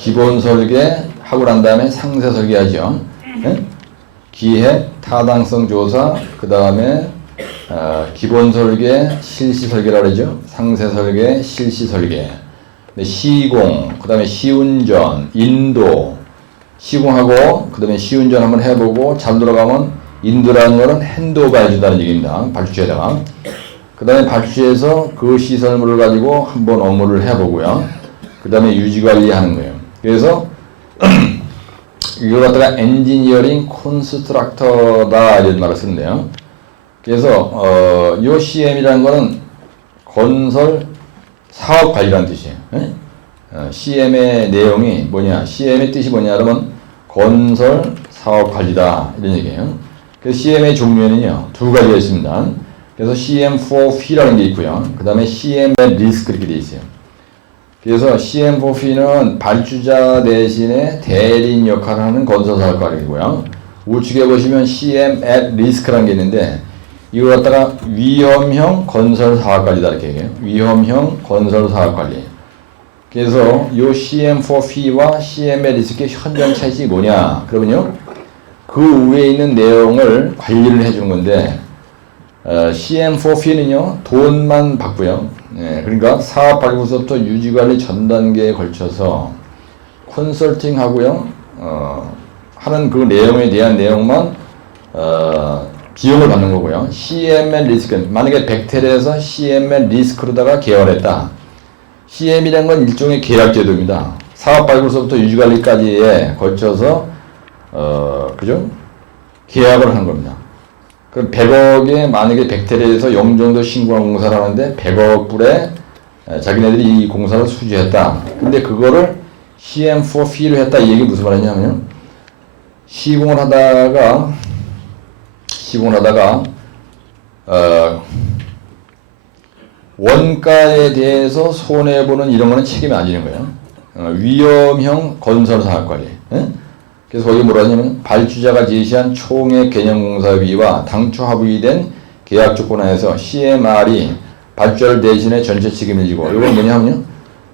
기본 설계 하고 난 다음에 상세 설계하죠. 예? 기획, 타당성 조사, 그 다음에 기본 설계, 실시 설계라고 그러죠. 상세 설계, 실시 설계. 시공, 그 다음에 시운전, 인도, 시공하고 그 다음에 시운전 한번 해보고 잘 돌아가면 인도라는 거는 핸드오버 해준다는 얘기입니다. 발주처에다가. 그 다음에 발주처에서 그 시설물을 가지고 한번 업무를 해보고요. 그 다음에 유지관리하는 거예요. 그래서 이걸 갖다가 엔지니어링 콘스트럭터다 이런 말을 쓰는데요. 그래서 요 CM이라는 거는 건설 사업 관리라는 뜻이에요. CM의 내용이 뭐냐? CM의 뜻이 뭐냐? 그러면 건설 사업 관리다 이런 얘기예요. 그래서 CM의 종류에는요 두 가지가 있습니다. 그래서 CM4P라는 게 있고요. 그 다음에 CM 리스크 이렇게 돼 있어요. 그래서 CM4P는 발주자 대신에 대리인 역할을 하는 건설사업관리고요. 우측에 보시면 CM at risk라는 게 있는데 이걸 갖다가 위험형 건설사업관리다 이렇게 얘기해요. 위험형 건설사업관리. 그래서 이 CM4P와 CM at risk의 현장 차이점이 뭐냐? 그러면요 그 위에 있는 내용을 관리를 해주는 건데 CM4P는요 돈만 받고요. 그러니까 사업 발굴부터 유지관리 전 단계에 걸쳐서 컨설팅 하고요. 하는 그 내용에 대한 내용만 비용을 받는 거고요. CML 리스크, 만약에 벡텔에서 CML 리스크로다가 계열했다. CM이라는 건 일종의 계약 제도입니다. 사업 발굴부터 유지관리까지에 걸쳐서 그죠? 계약을 하는 겁니다. 그럼 100억에 만약에 벡텔에서 영종도 신고한 공사를 하는데 100억 불에 자기네들이 이 공사를 수주했다. 근데 그거를 CM4P로 했다. 이 얘기 무슨 말이냐면요. 시공을 하다가 원가에 대해서 손해보는 이런 거는 책임이 안 지는 거예요. 위험형 건설 사업 관리. 그래서 거기 뭐라 하냐면 발주자가 제시한 총액 개념공사비와 당초 합의된 계약 조건 하에서 CMR이 발주자를 대신해 전체 책임을 지고 이건 뭐냐면요.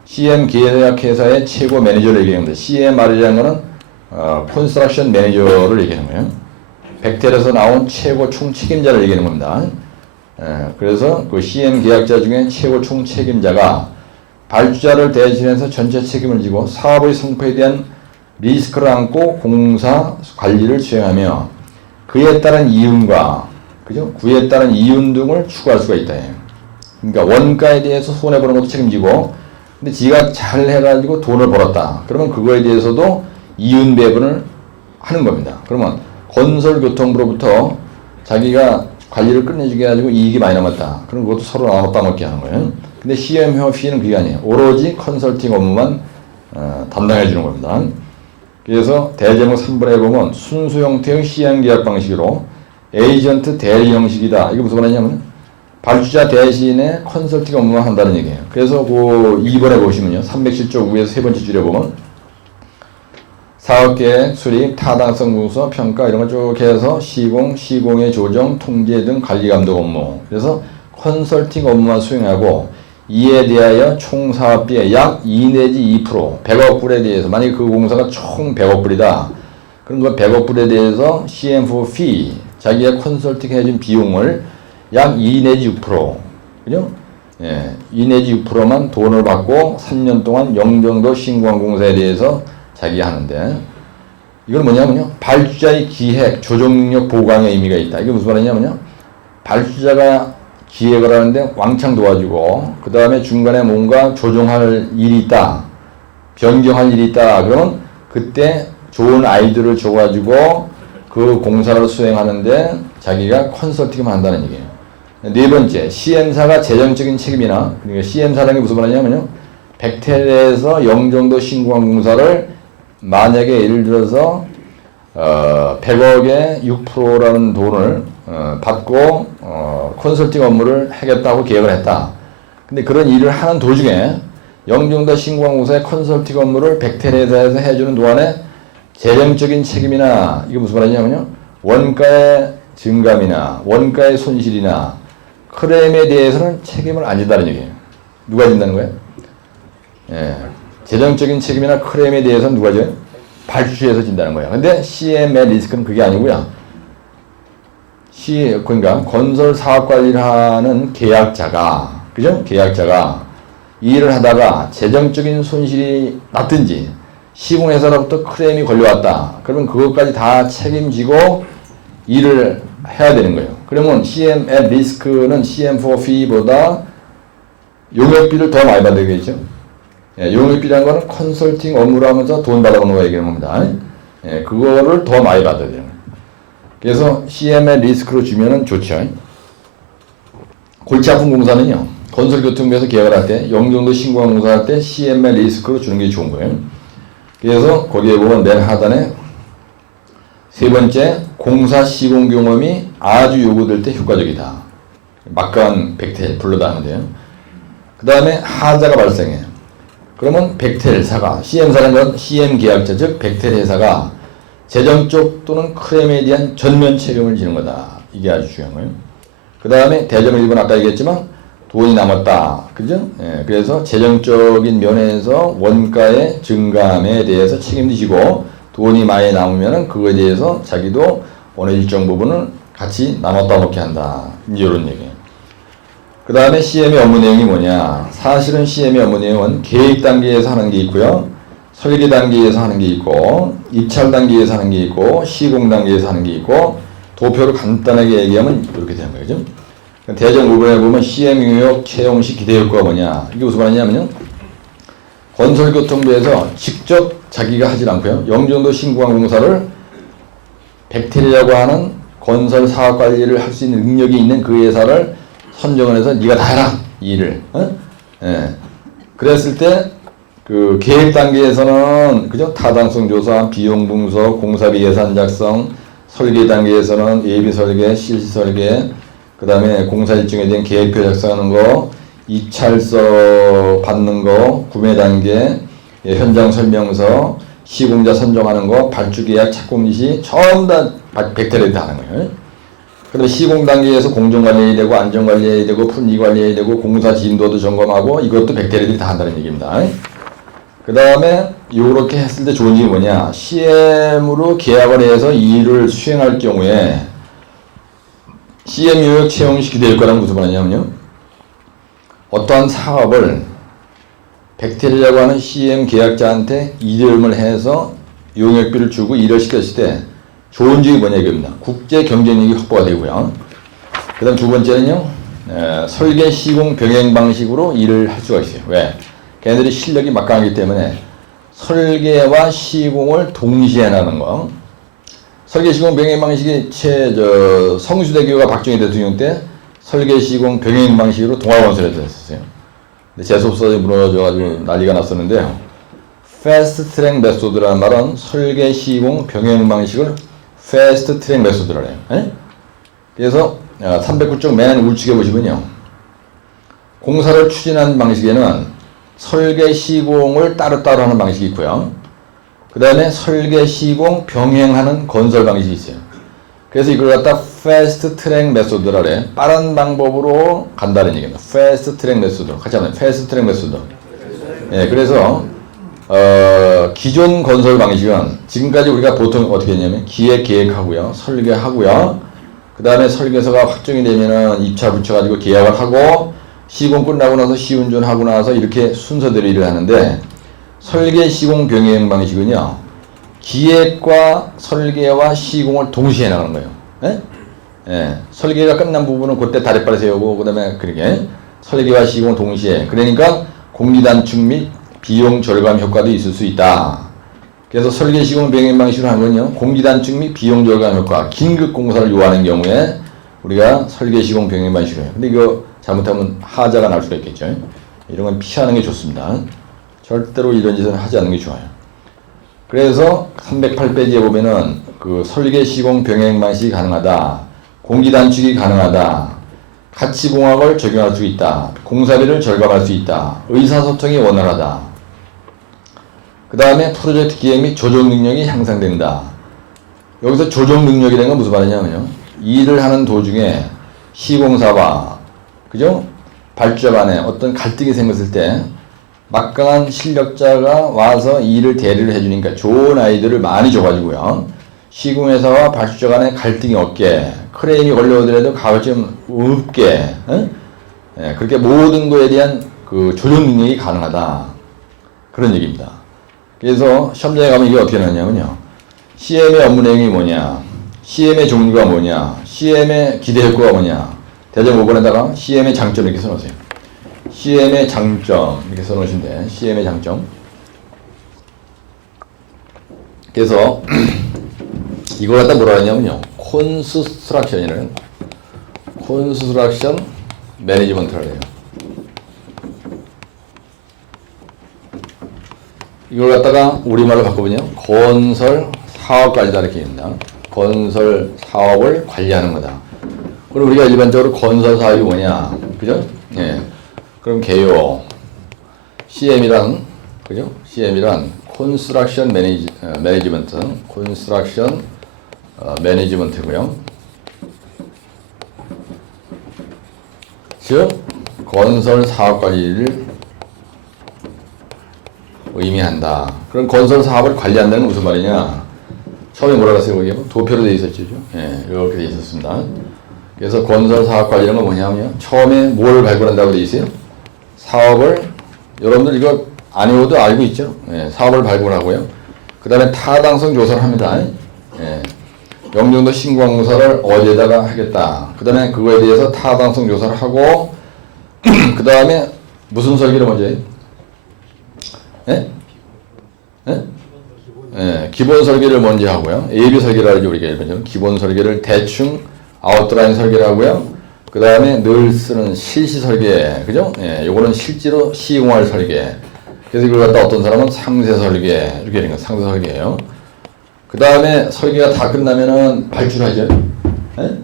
CM 계약회사의 최고 매니저를 얘기하는 겁니다. CMR이라는 거는 컨스트럭션 매니저를 얘기하는 거예요. 벡텔에서 나온 최고 총책임자를 얘기하는 겁니다. 그래서 그 CM 계약자 중에 최고 총책임자가 발주자를 대신해서 전체 책임을 지고 사업의 성패에 대한 리스크를 안고 공사 관리를 수행하며 그에 따른 이윤과 그죠? 그에 따른 이윤 등을 추구할 수가 있다. 그러니까 원가에 대해서 손해보는 것도 책임지고 근데 지가 잘 해가지고 돈을 벌었다. 그러면 그거에 대해서도 이윤 배분을 하는 겁니다. 그러면 건설교통부로부터 자기가 관리를 끝내주게 해가지고 이익이 많이 남았다. 그럼 그것도 서로 나눠 따먹게 하는 거예요. 근데 CMF는 그게 아니에요. 오로지 컨설팅 업무만 담당해 주는 겁니다. 그래서 대제목 3번에 보면 순수 형태의 CM 계약 방식으로 에이전트 대리 형식이다. 이게 무슨 말이냐면 발주자 대신에 컨설팅 업무만 한다는 얘기예요. 그래서 그 2번에 보시면요. 307조 위에서 세 번째 줄에 보면 사업계획, 수립, 타당성 문서, 평가 이런 걸 쭉 해서 시공의 조정, 통제 등 관리 감독 업무. 그래서 컨설팅 업무만 수행하고 이에 대하여 총 사업비의 약 2 내지 2% 100억 불에 대해서 만약에 그 공사가 총 100억 불이다. 그럼 그 100억 불에 대해서 CM4P 자기가 컨설팅 해준 비용을 약 2 내지 6% 그죠? 2 내지 6%만 돈을 받고 3년 동안 영종도 신고한 공사에 대해서 자기가 하는데 이건 뭐냐면요. 발주자의 기획, 조정 능력 보강의 의미가 있다. 이게 무슨 말이냐면요. 발주자가 기획을 하는데 왕창 도와주고 그 다음에 중간에 뭔가 조정할 일이 있다. 변경할 일이 있다. 그러면 그때 좋은 아이디어를 줘가지고 그 공사를 수행하는데 자기가 컨설팅을 한다는 얘기예요. 네 번째, CM사가 재정적인 책임이나 그러니까 CM사라는 게 무슨 말이냐면요. 벡텔에서 영종도 신고한 공사를 만약에 예를 들어서 100억에 6%라는 돈을 받고 컨설팅 업무를 하겠다고 계획을 했다. 근데 그런 일을 하는 도중에 영종도 신고한 공사의 컨설팅 업무를 벡텔에서 해주는 동안에 재정적인 책임이나 이게 무슨 말이냐면요. 원가의 증감이나 원가의 손실이나 클레임에 대해서는 책임을 안 진다는 얘기예요. 누가 진다는 거예요? 재정적인 책임이나 크레임에 대해서는 누가 져요? 발주처에서 진다는 거예요. 근데 CM의 리스크는 그게 아니고요. 그러니까 건설 사업 관리를 하는 계약자가, 그죠? 계약자가 일을 하다가 재정적인 손실이 났든지 시공회사로부터 크레임이 걸려왔다. 그러면 그것까지 다 책임지고 일을 해야 되는 거예요. 그러면 CM at risk는 CM for fee보다 용역비를 더 많이 받아야겠죠. 예, 용역비라는 거는 컨설팅 업무를 하면서 돈 받아오는 거 얘기하는 겁니다. 예, 그거를 더 많이 받아야 되는 거예요. 그래서 CM의 리스크로 주면은 좋죠. 골치 아픈 공사는요, 건설교통부에서 계약을 할 때, 영종도 신고한 공사할 때 CM의 리스크로 주는 게 좋은 거예요. 그래서 거기에 보면 맨 하단에 세 번째, 공사 시공 경험이 아주 요구될 때 효과적이다. 막강한 백텔 불러다 하면 돼요. 그 다음에 하자가 발생해. 그러면 백텔사가, CM사는 건 CM 계약자, 즉 백텔 회사가 재정적 또는 크레임에 대한 전면 책임을 지는 거다. 이게 아주 중요한 거예요. 그 다음에 대점을 일본 아까 얘기했지만 돈이 남았다. 그죠? 예, 그래서 재정적인 면에서 원가의 증감에 대해서 책임도 지고 돈이 많이 남으면은 그거에 대해서 자기도 어느 일정 부분은 같이 나눴다 먹게 한다. 이런 얘기예요. 그 다음에 CM의 업무 내용이 뭐냐. 사실은 CM의 업무 내용은 계획 단계에서 하는 게 있고요. 설계 단계에서 하는 게 있고, 입찰 단계에서 하는 게 있고, 시공 단계에서 하는 게 있고, 도표를 간단하게 얘기하면 이렇게 되는 거죠. 대전 5번에 보면 CM 용역 채용 시 기대 효과가 뭐냐. 이게 무슨 말이냐면요. 건설교통부에서 직접 자기가 하질 않고요. 영종도 신고한 공사를 백텔이라고 하는 건설 사업 관리를 할 수 있는 능력이 있는 그 회사를 선정을 해서 네가 다 해라 이 일을. 예. 그랬을 때 그 계획 단계에서는 그죠? 타당성 조사, 비용 분석, 공사비 예산 작성, 설계 단계에서는 예비 설계, 실시 설계, 그 다음에 공사 일정에 대한 계획표 작성하는 거, 입찰서 받는 거, 구매 단계, 현장 설명서, 시공자 선정하는 거, 발주 계약, 착공 지시 전부 다 백텔에 다 하는 거예요. 그다음에 시공 단계에서 공정 관리해야 되고, 안전 관리해야 되고, 품질 관리해야 되고, 공사 진도도 점검하고, 이것도 백텔들이 다 한다는 얘기입니다. 그 다음에 요렇게 했을 때 좋은 점이 뭐냐. CM으로 계약을 해서 이 일을 수행할 경우에 CM 용역 채용시키 될 거란 무슨 말이냐면요. 어떠한 사업을 백텔이라고 하는 CM 계약자한테 이름을 해서 용역비를 주고 일을 시켰을 때 좋은 점이 뭐냐 이겁니다. 국제 경쟁력이 확보가 되고요. 그 다음 두 번째는요. 설계 시공 병행 방식으로 일을 할 수가 있어요. 왜? 걔네들이 실력이 막강하기 때문에 설계와 시공을 동시에 하는 거. 설계 시공 병행 방식이 성수대교가 박정희 대통령 때 설계 시공 병행 방식으로 동아건설에서 했었어요. 근데 재수없어서 무너져가지고 난리가 났었는데요. 패스트 트랙 메소드라는 말은 설계 시공 병행 방식을 패스트 트랙 메소드라고 해요. 그래서 309쪽 맨 우측에 보시면요. 공사를 추진하는 방식에는 설계 시공을 따로따로 하는 방식이 있고요. 그 다음에 설계 시공 병행하는 건설 방식이 있어요. 그래서 이걸 갖다 패스트 트랙 메소드라 그래. 빠른 방법으로 간다는 얘기입니다. 패스트 트랙 메소드. 같이 하면 패스트 트랙 메소드. 예, 그래서 기존 건설 방식은 지금까지 우리가 보통 어떻게 했냐면 계획하고요. 설계하고요. 그 다음에 설계서가 확정이 되면은 입찰 붙여가지고 계약을 하고 시공 끝나고 나서 시운전하고 나서 이렇게 순서대로 일을 하는데 설계 시공 병행 방식은요. 기획과 설계와 시공을 동시에 나가는 거예요. 예? 예. 설계가 끝난 부분은 그때 다리빨에 세우고 그다음에 그렇게 설계와 시공을 동시에. 그러니까 공기 단축 및 비용 절감 효과도 있을 수 있다. 그래서 설계 시공 병행 방식으로 하는 건요. 공기 단축 및 비용 절감 효과, 긴급 공사를 요하는 경우에 우리가 설계 시공 병행 방식으로 해요. 근데 이거 잘못하면 하자가 날 수가 있겠죠. 이런 건 피하는 게 좋습니다. 절대로 이런 짓은 하지 않는 게 좋아요. 그래서 308페이지에 보면은 그 설계 시공 병행 방식이 가능하다. 공기 단축이 가능하다. 가치공학을 적용할 수 있다. 공사비를 절감할 수 있다. 의사소통이 원활하다. 그 다음에 프로젝트 기획 및 조정 능력이 향상된다. 여기서 조정 능력이라는 건 무슨 말이냐면요. 일을 하는 도중에 시공사와 그죠? 발주자 간에 어떤 갈등이 생겼을 때 막강한 실력자가 와서 일을 대리를 해주니까 좋은 아이들을 많이 줘가지고요. 시공회사와 발주자 간에 갈등이 없게, 크레임이 걸려오더라도 가급적 없게, 예, 그렇게 모든 거에 대한 그 조정 능력이 가능하다. 그런 얘기입니다. 그래서 시험장에 가면 이게 어떻게 나냐면요. CM의 업무 내용이 뭐냐, CM의 종류가 뭐냐, CM의 기대 효과가 뭐냐, 대전 5번에다가 CM의 장점 이렇게 써놓으세요. CM의 장점 이렇게 써놓으시면 돼. CM의 장점. 그래서 이걸 갖다 뭐라 하냐면요. 콘스트럭션이라는 콘스트럭션 매니지먼트라 해요. 이걸 갖다가 우리말로 바꿔보면 건설 사업까지다 이렇게 됩니다. 건설 사업을 관리하는 거다. 그럼 우리가 일반적으로 건설 사업이 뭐냐, 그죠? 예. 그럼 개요. CM이란, 그죠? CM이란 Construction Management, Construction Management고요. 즉 건설 사업 관리를 의미한다. 그럼 건설 사업을 관리한다는 건 무슨 말이냐? 처음에 뭐라고 했어요? 거기 도표로 되어 있었죠. 예, 이렇게 되어 있었습니다. 그래서 건설 사업 관리는 건 뭐냐면요. 처음에 뭘 발굴한다고 되어 있어요? 사업을, 여러분들 이거 안 외워도 알고 있죠? 예, 사업을 발굴하고요. 그 다음에 타당성 조사를 합니다. 예, 영종도 신고공사를 어디에다가 하겠다. 그 다음에 그거에 대해서 타당성 조사를 하고, 그 다음에 무슨 설계를 먼저 해요? 예? 예? 예, 기본 설계를 먼저 하고요. AB 설계를 하죠. 우리가 일반적으로 기본 설계를 대충 아웃라인 설계를 하고요. 그 다음에 늘 쓰는 실시 설계, 그죠? 예, 요거는 실제로 시공할 설계. 그래서 이걸 갖다 어떤 사람은 상세 설계, 이렇게 되는 거 상세 설계예요. 그 다음에 설계가 다 끝나면은 발주를 하죠. 예?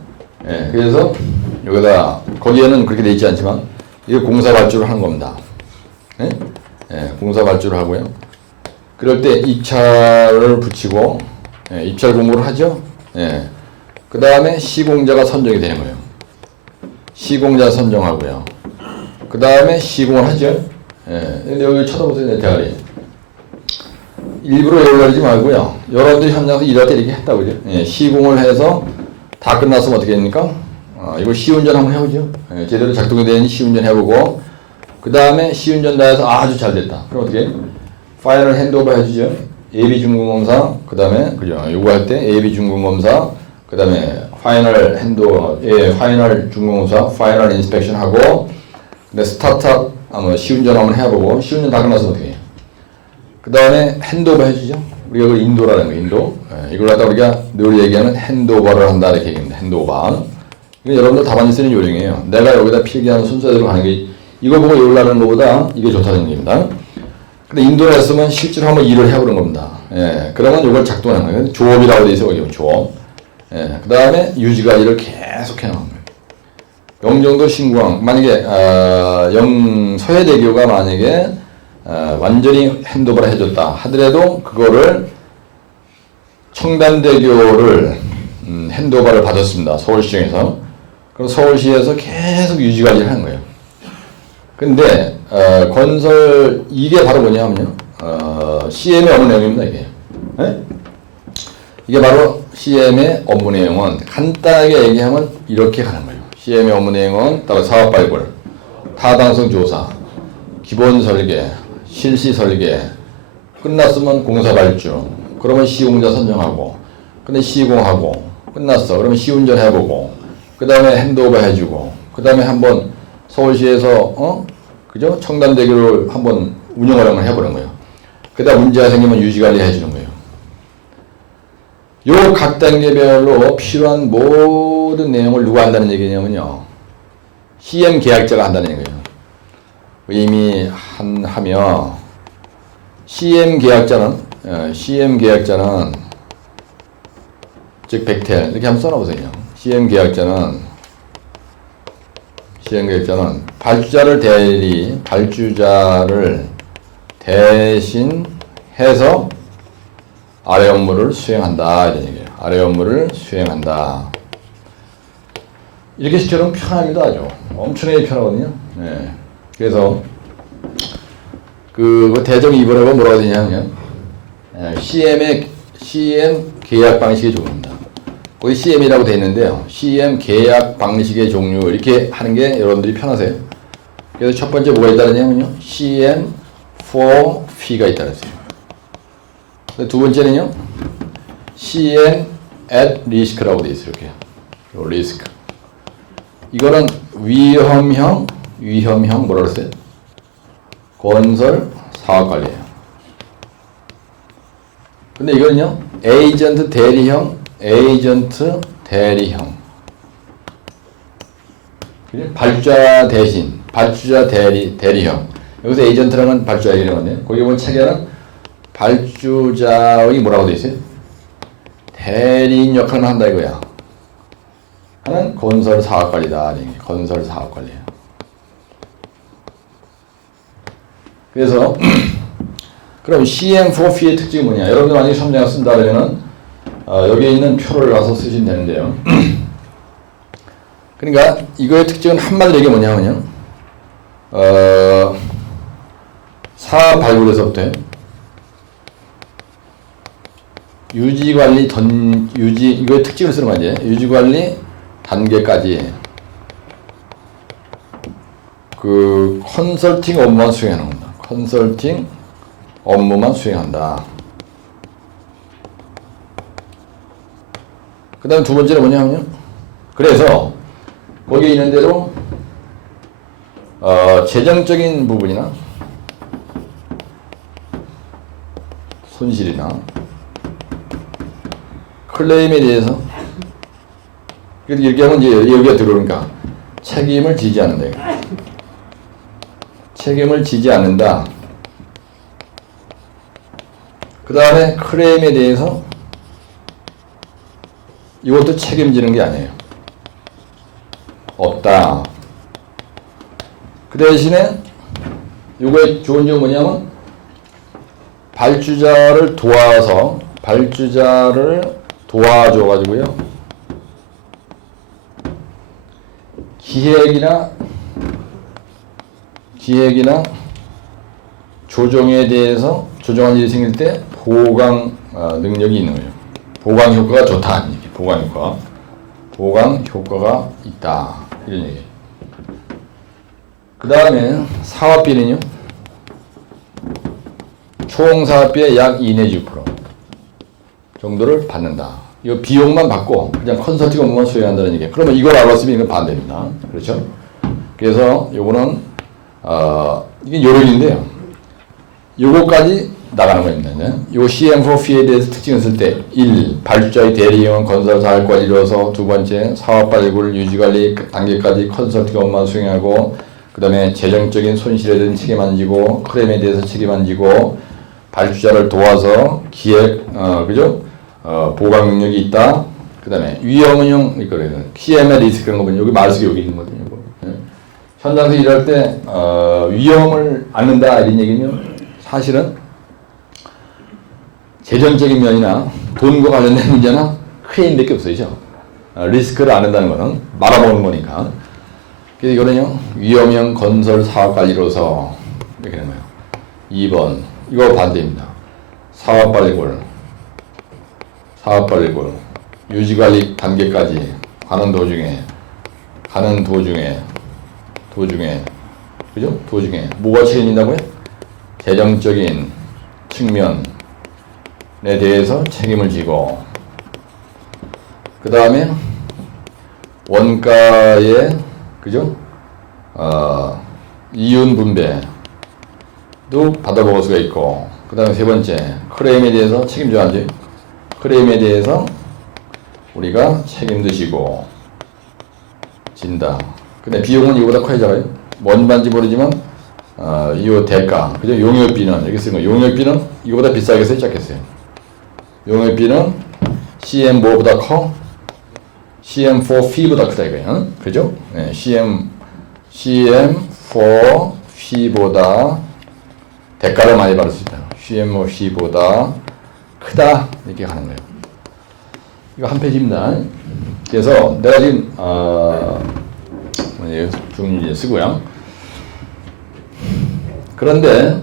예, 그래서 여기다, 거기에는 그렇게 돼 있지 않지만, 이거 공사 발주를 하는 겁니다. 예? 예, 공사 발주를 하고요. 그럴 때 입찰을 붙이고, 예, 입찰 공고를 하죠. 예. 그 다음에 시공자가 선정이 되는 거예요. 시공자 선정하고요. 그 다음에 시공을 하죠. 예. 근데 여기 쳐다보세요, 내 대가리. 일부러 열리지 말고요. 여러분들이 현장에서 일할 때 이렇게 했다고 그죠? 예. 시공을 해서 다 끝났으면 어떻게 됩니까? 이거 시운전 한번 해보죠. 예. 제대로 작동이 되는지 시운전 해보고, 그 다음에 시운전 다 해서 아주 잘 됐다. 그럼 어떻게 해요? 파이널 핸드오버 해주죠. AB 중공검사, 그 다음에, 그죠? 요구할 때 AB 중공검사, 그 다음에 파이널 핸드오버, 예, 파이널 중공검사, 파이널 인스펙션 하고, 근데 스타트업, 시운전 한번 해보고, 시운전 다 끝나서 어떻게 해요? 그 다음에 핸드오버 해주죠. 우리가 그걸 인도라는 거예요, 인도. 예, 이걸 갖다 우리가 늘 얘기하는 핸드오버를 한다, 이렇게 얘기합니다. 핸드오버. 이거 여러분들 답안지 쓰는 요령이에요. 내가 여기다 필기하는 순서대로 가는 게, 이거 보고 열라는 것보다 이게 좋다는 얘기입니다. 근데 인도를 했으면 실제로 한번 일을 해보는 겁니다. 예, 그러면 이걸 작동하는 거예요. 조업이라고 돼 있어요. 여기 조업. 예, 그 다음에 유지관리를 계속 해나가는 거예요. 영종도 신구항, 만약에, 서해대교가 만약에, 완전히 핸드오버를 해줬다 하더라도, 그거를, 청담대교를, 핸드오버를 받았습니다. 서울시청에서. 그럼 서울시에서 계속 유지관리를 하는 거예요. 근데, 건설, 이게 바로 뭐냐면요. CM의 업무 내용입니다, 이게. 네? 이게 바로 CM의 업무 내용은 간단하게 얘기하면 이렇게 가는 거예요. CM의 업무 내용은 따로 사업 발굴, 타당성 조사, 기본 설계, 실시 설계, 끝났으면 공사 발주, 그러면 시공자 선정하고, 근데 시공하고, 끝났어. 그러면 시운전 해보고, 그 다음에 핸드오버 해주고, 그 다음에 한번 서울시에서, 그죠? 청담대교를 한번 운영을 한번 해보는 거예요. 그 다음 문제가 생기면 유지관리 해주는 거예요. 요 각 단계별로 필요한 모든 내용을 누가 한다는 얘기냐면요. CM 계약자가 한다는 얘기예요. 의미하며, CM 계약자는, 즉, 백텔, 이렇게 한번 써놔보세요. CM 계약자는 발주자를 대신해서 아래 업무를 수행한다. 이런 얘기예요. 아래 업무를 수행한다. 이렇게 시켜놓으면 편합니다. 아주. 엄청나게 편하거든요. 네. 그래서 그 대정 2번하고 뭐라고 되냐면 CM 계약 방식의 종류입니다. 거기 CM이라고 되어 있는데요. CM 계약 방식의 종류 이렇게 하는 게 여러분들이 편하세요. 그래서 첫 번째 뭐가 있다냐면요. CM for fee가 있다는 거예요. 두 번째는요. CM at risk라고 되어 있어요. 이렇게. 리스크. 이거는 위험형 뭐라고 그랬어요? 건설 사업 관리예요. 근데 이거는요. 에이전트 대리형. 발주자 대신, 발주자 대리형. 여기서 에이전트라는 발주자 이름인데, 거기 보면 책에는 발주자의 뭐라고 되어 있어요? 대리인 역할만 한다 이거야. 하는 건설 사업 관리다. 건설 사업 관리예요. 그래서 그럼 CM4P의 특징이 뭐냐? 여러분들 만약에 시험장을 쓴다 그러면은 여기에 있는 표를 가서 쓰시면 되는데요. 그러니까 이거의 특징은 한마디로 이게 뭐냐면요. 사업 발굴에서부터 유지관리 이거의 특징을 쓰는 거지. 유지관리 단계까지 그 컨설팅 업무만 수행하는 겁니다. 컨설팅 업무만 수행한다. 그 다음에 두 번째는 뭐냐면요. 그래서 거기에 있는 대로 재정적인 부분이나 손실이나 클레임에 대해서 이렇게 하면 이제 여기가 들어오니까 책임을 지지 않는다. 책임을 지지 않는다. 그 다음에 클레임에 대해서 이것도 책임지는 게 아니에요. 없다. 그 대신에 이거의 좋은 점은 뭐냐면 발주자를 도와줘가지고요. 기획이나 조정에 대해서 조정한 일이 생길 때 보강 능력이 있는 거예요. 보강 효과가 좋다. 보강 효과가 있다. 이런 얘기예요. 그 다음에 사업비는요. 총 사업비의 약 2 내지 6% 정도를 받는다. 이거 비용만 받고 그냥 컨설팅 업무만 수행한다는 얘기예요. 그러면 이걸 알았으면 이건 반대입니다. 그렇죠? 그래서 요거는 이게 요령인데요. 요거까지 나가는 겁니다. 요 CM4P에 대해서 특징을 쓸 때 1. 발주자의 대리형은 건설 사업과를 이루어서 두 번째 사업 발굴 유지관리 단계까지 컨설팅 업무만 수행하고 그 다음에 재정적인 손실에 대한 책임 안 지고 클레임에 대해서 책임 안 지고 발주자를 도와서 기획 보강 능력이 있다. 그 다음에 위험은형 이거래요. CM의 리스크 그런 거 보면 여기 말숙이 여기 있는 거거든요. 현장에서 일할 때 위험을 안는다 이런 얘기는 사실은 재정적인 면이나 돈과 관련된 문제나 클레임밖에 없어요. 리스크를 안는다는 거는 말아먹는 거니까. 그래서 이거는요 위험형 건설 사업 관리로서 이렇게 되는 거예요. 2번 이거 반대입니다. 사업 발굴 유지관리 단계까지 가는 도중에 그죠? 도중에 뭐가 책임진다고요? 재정적인 측면에 대해서 책임을 지고 그 다음에 원가의 그죠? 이윤 분배도 받아먹을 수가 있고 그 다음에 세 번째 클레임에 대해서 책임져야 하지. 클레임에 대해서 우리가 책임도 지고 진다. 근데 비용은 이거보다 커져요. 뭔 반지 모르지만 이 대가 그죠? 용역비는 여기 쓴 거 용역비는 이거보다 비싸게 시작했어요. 용역비는 CM 뭐보다 커? CM4P보다 크다 이거예요. 그죠? 네, CM4P보다 대가를 많이 받을 수 있다. CM4P보다 크다 이렇게 가는 거예요. 이거 한 페이지입니다. 그래서 내가 지금 중립에 쓰고요. 그런데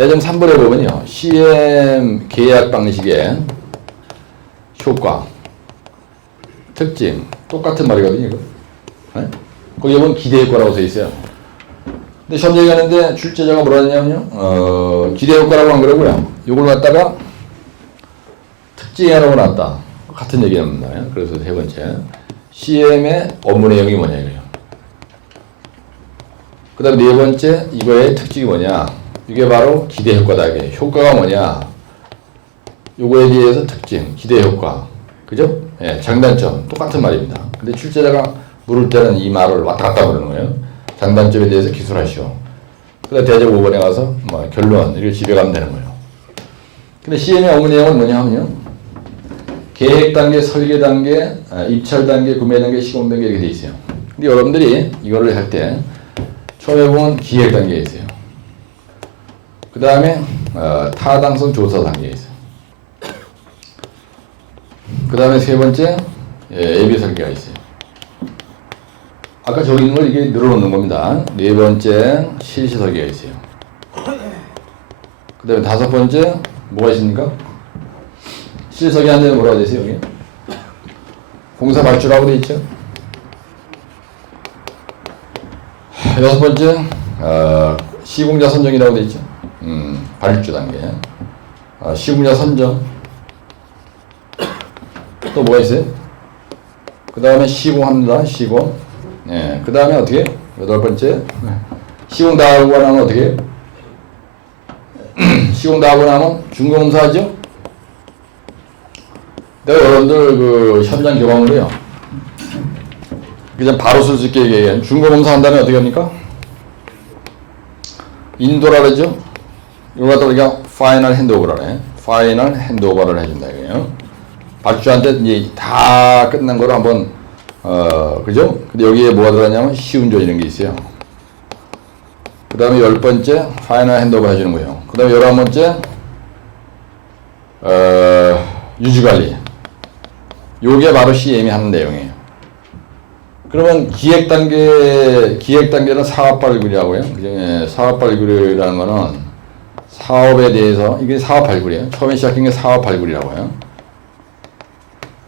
대점 3번에 보면요. CM 계약 방식의 효과, 특징, 똑같은 말이거든요, 이거. 네? 거기 보면 기대 효과라고 써 있어요. 근데 시험 얘기하는데 출제자가 뭐라 하냐면요. 기대 효과라고 한 거라고요. 이걸 갖다가 특징이라고 놨다. 같은 얘기합니다. 그래서 세 번째. CM의 업무 내용이 뭐냐, 이거예요. 그 다음 네 번째, 이거의 특징이 뭐냐. 이게 바로 기대 효과다. 이게 효과가 뭐냐. 요거에 대해서 특징, 기대 효과. 그죠? 예, 장단점. 똑같은 말입니다. 근데 출제자가 물을 때는 이 말을 왔다 갔다 부르는 거예요. 장단점에 대해서 기술하시오. 그 다음 대적 5번에 가서 뭐 결론, 이렇게 집에 가면 되는 거예요. 근데 CM의 업무 내용은 뭐냐 하면요. 계획 단계, 설계 단계, 입찰 단계, 구매 단계, 시공 단계 이렇게 돼 있어요. 근데 여러분들이 이거를 할 때 처음에 보면 기획 단계에 있어요. 그 다음에 타당성 조사 단계에 있어요. 그 다음에 세 번째 예비 설계가 있어요. 아까 저기 있는 걸 이게 늘어놓는 겁니다. 네 번째 실시 설계가 있어요. 그 다음에 다섯 번째 뭐가 있습니까? 실시 설계하는 데는 뭐라고 되어 있어요, 여기? 공사 발주라고 되어 있죠. 여섯 번째 시공자 선정이라고 되어 있죠. 발주 단계. 시공자 선정. 또 뭐가 있어요? 그 다음에 시공합니다. 시공. 예. 그 다음에 어떻게? 여덟 번째. 시공 다 하고 나면 어떻게 해요? 시공 다 하고 나면 준공사죠? 내가 여러분들 그 현장 경험을 해요. 그냥 바로 쓸 수 있게 얘기해요. 준공사 한 다음에 어떻게 합니까? 인도라 그러죠? 이걸 갖다 우리가 파이널 핸드오버를 해. 파이널 핸드오버를 해준다 이거예요. 발주한테 이제 다 끝난 거로 한번 그죠? 근데 여기에 뭐가 들어가냐면 시운전 이런 게 있어요. 그 다음에 10번째 파이널 핸드오버 해주는 거예요. 그 다음에 11번째 유지관리. 요게 바로 CM이 하는 내용이에요. 그러면 기획 단계는 사업 발굴이라고요. 그중에 사업 발굴이라는 거는 사업에 대해서 이게 사업 발굴이에요. 처음에 시작한 게 사업 발굴이라고 해요.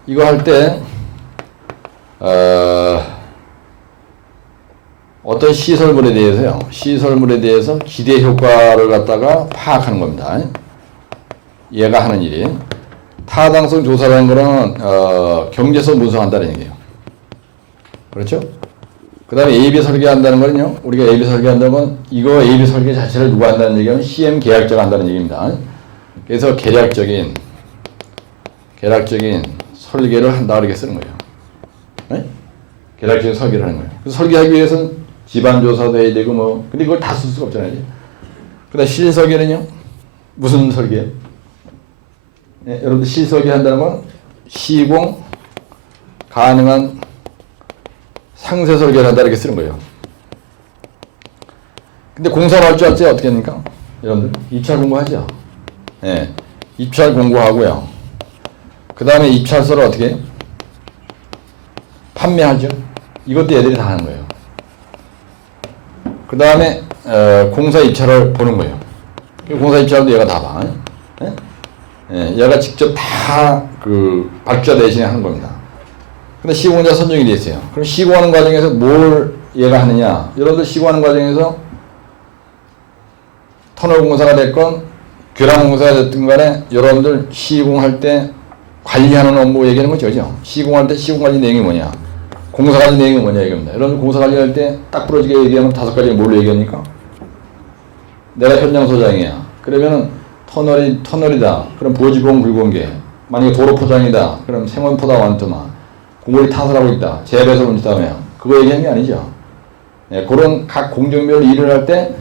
이거 할 때 어떤 시설물에 대해서 기대 효과를 갖다가 파악하는 겁니다. 얘가 하는 일이. 타당성 조사라는 거는 경제성 분석한다는 얘기예요. 그렇죠? 그 다음에 AB 설계한다는 거는요. 우리가 AB 설계한다는 건 이거 AB 설계 자체를 누가 한다는 얘기하면 CM 계약자가 한다는 얘기입니다. 그래서 계략적인 설계를 한다 이렇게 쓰는 거예요. 네? 계략적인 설계를 하는 거예요. 그래서 설계하기 위해서는 지반 조사도 해야 되고 뭐 근데 이걸 다 쓸 수가 없잖아요. 그다음 실설계는요. 무슨 설계예요? 네, 여러분들 실설계 한다는 건 시공 가능한 상세 설계를 한다 이렇게 쓰는 거예요. 근데 공사 발주할 때 어떻게 합니까? 여러분들 입찰 공고하죠. 네, 입찰 공고하고요. 그 다음에 입찰서를 어떻게 해요? 판매하죠. 이것도 얘들이 다 하는 거예요. 그 다음에 공사 입찰을 보는 거예요. 공사 입찰도 얘가 다 봐. 네? 네, 얘가 직접 다 그 발주자 대신에 하는 겁니다. 근데 시공자 선정이 돼 있어요. 그럼 시공하는 과정에서 뭘 얘가 하느냐? 여러분들 시공하는 과정에서 터널 공사가 됐건 교량 공사가 됐든 간에 여러분들 시공할 때 관리하는 업무 얘기하는 거죠, 그죠? 시공할 때 시공 관리 내용이 뭐냐? 공사 관리 내용이 뭐냐 얘기합니다. 여러분 공사 관리할 때 딱 부러지게 얘기하면 5가지 뭘로 얘기합니까? 내가 현장 소장이야. 그러면은 터널이다. 그럼 보지봉 불공개. 만약에 도로 포장이다. 그럼 생원포다 완투마. 공고리 타설하고 있다. 재배설 운치다며. 그거 얘기하는 게 아니죠. 네, 그런 각 공정별 일을 할 때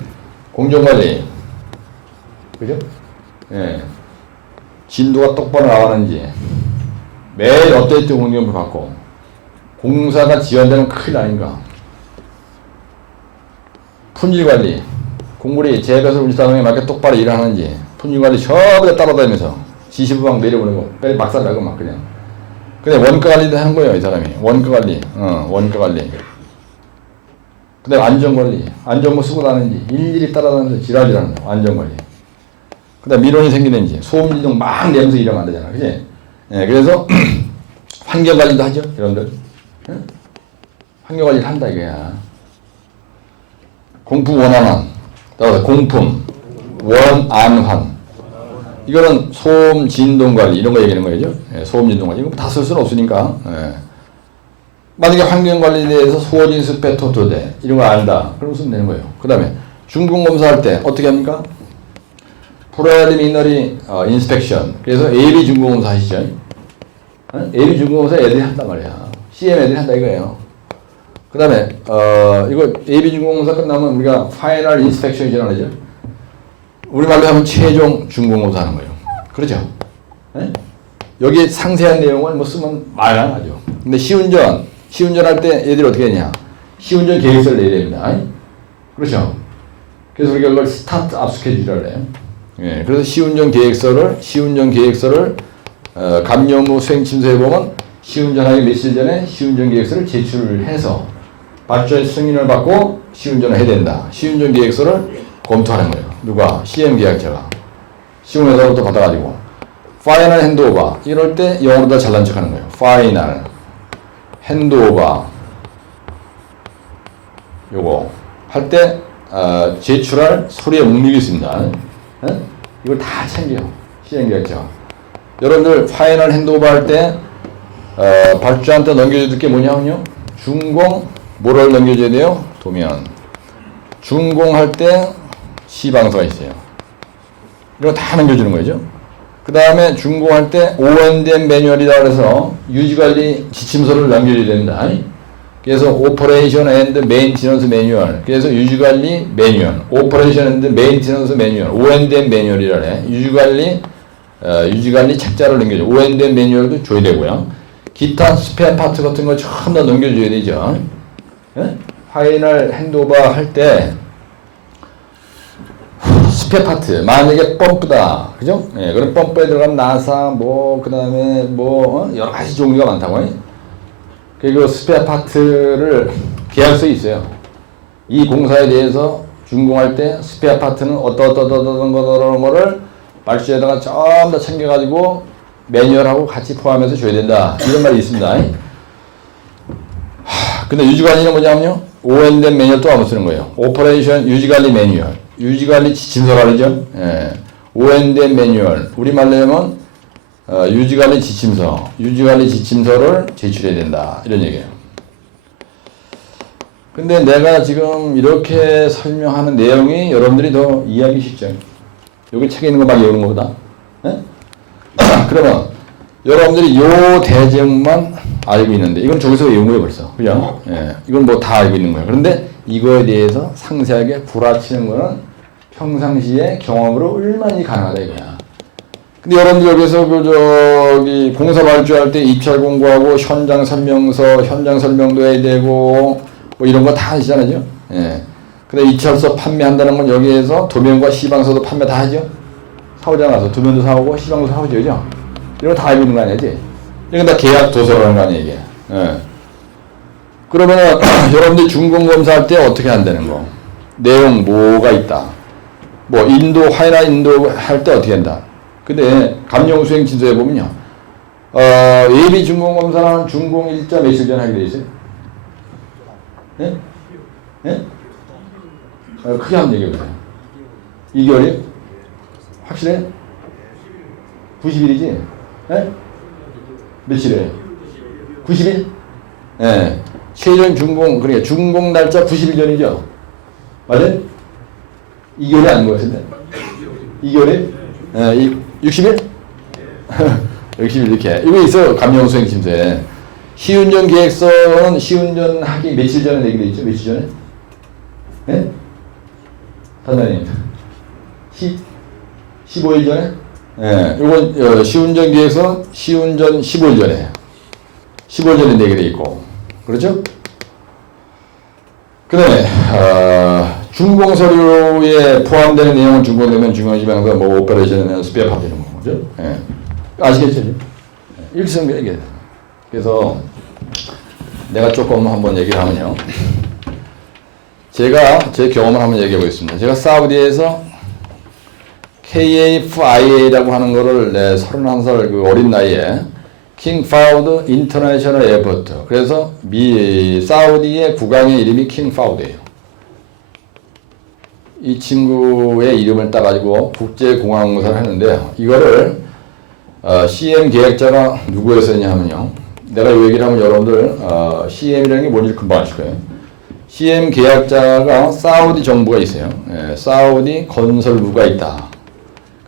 공정관리. 그죠? 네. 진도가 똑바로 나가는지. 매일 업데이트 공정을 받고. 공사가 지연되면 큰일 아닌가. 품질관리. 공고리 재배설 운치다며 맞게 똑바로 일을 하는지. 품질관리 저부터 따라다니면서. 지시부 막 내려보내고. 빨리 막살 나고 막 그냥. 근데 원가 관리도 하는 거예요, 이 사람이. 원가 관리. 원가 관리. 그 다음에 안전관리. 안전모 쓰고 다니는지. 일일이 따라다니면서 지랄이라는 거. 안전관리. 그다음 민원이 생기는지 소음 진동 막 내면서 일하면 안 되잖아, 그지? 예, 그래서 환경 관리도 하죠, 여러분들. 예? 환경 관리를 한다 이거야. 공품 원안환, 따라서 공품 원안환. 이거는 소음 진동 관리 이런 거 얘기하는 거죠. 예, 소음 진동 관리 이거 다 쓸 수는 없으니까. 예. 만약에 환경 관리에 대해서 소진 습해 토토대 이런 거 안다, 그럼 쓰면 되는 거예요. 그다음에 중공 검사할 때 어떻게 합니까? 프리리미너리 인스펙션. 그래서 AB 중공검사 하시죠. AB 중공검사 애들이 한단 말이야. CM 애들이 한다 이거예요. 그 다음에 이거 AB 중공검사 끝나면 우리가 파이널 인스펙션이라고 하죠. 우리말로 하면 최종 중공검사 하는 거예요. 그렇죠? 네? 여기 상세한 내용을 뭐 쓰면 말 안 하죠. 근데 시운전할 때 애들이 어떻게 했냐? 시운전 계획서를 내야 됩니다. 그렇죠? 그래서 우리가 이걸 스타트 업 스케줄이라고 해요. 예, 그래서 시운전 계획서를 감염 후 수행 침수해 보면 시운전하기 며칠 전에 시운전 계획서를 제출해서 발주의 승인을 받고 시운전을 해야 된다. 시운전 계획서를 검토하는 거예요. 누가? CM 계약자가 시운회사로부터 받아가지고 파이널 핸드오버 이럴 때 영어로 다 잘난 척하는 거예요. 파이널 핸드오버 요거 할 때 제출할 서류에 목록이 있습니다. 이걸 다 챙겨요. 시행계획자. 여러분들 파이널 핸드오버 할 때 발주한테 넘겨줘야 될 게 뭐냐면요. 준공 뭐를 넘겨줘야 돼요? 도면. 준공할 때 시방서가 있어요. 이거 다 넘겨주는 거죠. 그 다음에 준공할 때 O&M 매뉴얼이라 그래서 유지관리 지침서를 남겨줘야 된다. 그래서 오퍼레이션 앤드 메인티넌스 매뉴얼. 그래서 유지관리 매뉴얼. 오퍼레이션 앤드 메인티넌스 매뉴얼. O&M 매뉴얼이라 그래. 유지관리 책자를 넘겨줘. O&M 매뉴얼도 줘야 되고요. 기타 스페어 파트 같은 거 전부 다 넘겨줘야 되죠. 예? 파이널 핸드오버 할 때 스페어 파트 만약에 펌프다, 그죠? 예, 그럼 펌프에 들어간 나사 그 다음에 여러 가지 종류가 많다고. 그리고 스페어 파트를 계약서에 있어요. 이 공사에 대해서 준공할 때 스페어 파트는 어떤 거를 발주에다가 전부 다 챙겨가지고 매뉴얼하고 같이 포함해서 줘야 된다. 이런 말이 있습니다. 근데 유지관리는 뭐냐면요. O&M 매뉴얼 또 한번 쓰는 거예요. 오퍼레이션 유지관리 매뉴얼. 유지관리 지침서가 그러죠. 예. O&M 매뉴얼. 우리말로 하면 유지관리 지침서. 유지관리 지침서를 제출해야 된다. 이런 얘기예요. 근데 내가 지금 이렇게 설명하는 내용이 여러분들이 더 이해하기 쉽죠. 여기 책에 있는 거 막 외우는 것보다. 예? 그러면 여러분들이 요 대제목만 알고 있는데 이건 저기서 외운 거예요 벌써. 그죠? 예. 이건 뭐 다 알고 있는 거예요. 그런데 이거에 대해서 상세하게 구라치는 거는 평상시에 경험으로 얼마나 가능하다 이거야. 근데 여러분들 여기서 공사 발주할 때 입찰 공고하고 현장 설명도 해야 되고 뭐 이런 거 다 하시잖아요. 예. 근데 입찰서 판매한다는 건 여기에서 도면과 시방서도 판매 다 하죠. 사오자 나서 도면도 사오고 시방도 사오죠, 그죠? 이런 거 다 알고 있는 거 아니지? 이건 다 계약 도서라는 거 아니에요, 이게. 예. 그러면은 여러분들 준공 검사할 때 어떻게 한다는 거? 내용 뭐가 있다. 뭐 화이나 인도 할 때 어떻게 한다. 근데 감용 수행 진도에 보면요. 예비 준공 검사는 준공 일자 며칠 전에 하게 돼 있어요. 예? 예? 크게 한번 얘기해 보세요. 2개월이요? 확실해? 90일이지? 예? 며칠에? 90일? 예. 최종 준공, 그러니까 준공 날짜 90일 전이죠? 맞아요? 2개월이 아닌 것 같은데? 2개월이? 예, 60일? 60일 이렇게. 이거 있어, 감염수행 심사에. 시운전 계획서는 시운전하기 며칠 전에 내기로 있죠? 며칠 전에? 예? 단장님. 15일 전에? 예, 요건 시운전 계획서 시운전 15일 전에. 15일 전에 내기로 있고. 그렇죠? 그 다음에, 준공 서류에 포함되는 내용은 준공되면 중앙지방에서 뭐 오퍼레이션 스페어 파트 이런 거죠. 예. 아시겠죠? 일성계 얘기해. 그래서 내가 조금 한번 얘기를 하면요. 제가 제 경험을 한번 얘기해 보겠습니다. 제가 사우디에서 KFIA라고 하는 거를 31살 그 어린 나이에 킹 파우드 인터내셔널 에어포트. 그래서 사우디의 국왕의 이름이 킹 파우드예요. 이 친구의 이름을 따가지고 국제공항공사를 했는데요. 이거를 CM 계획자가 누구였었냐 하면요. 내가 이 얘기를 하면 여러분들 CM이라는 게 뭔지 금방 아실 거예요. CM 계약자가 사우디 정부가 있어요. 사우디 건설부가 있다.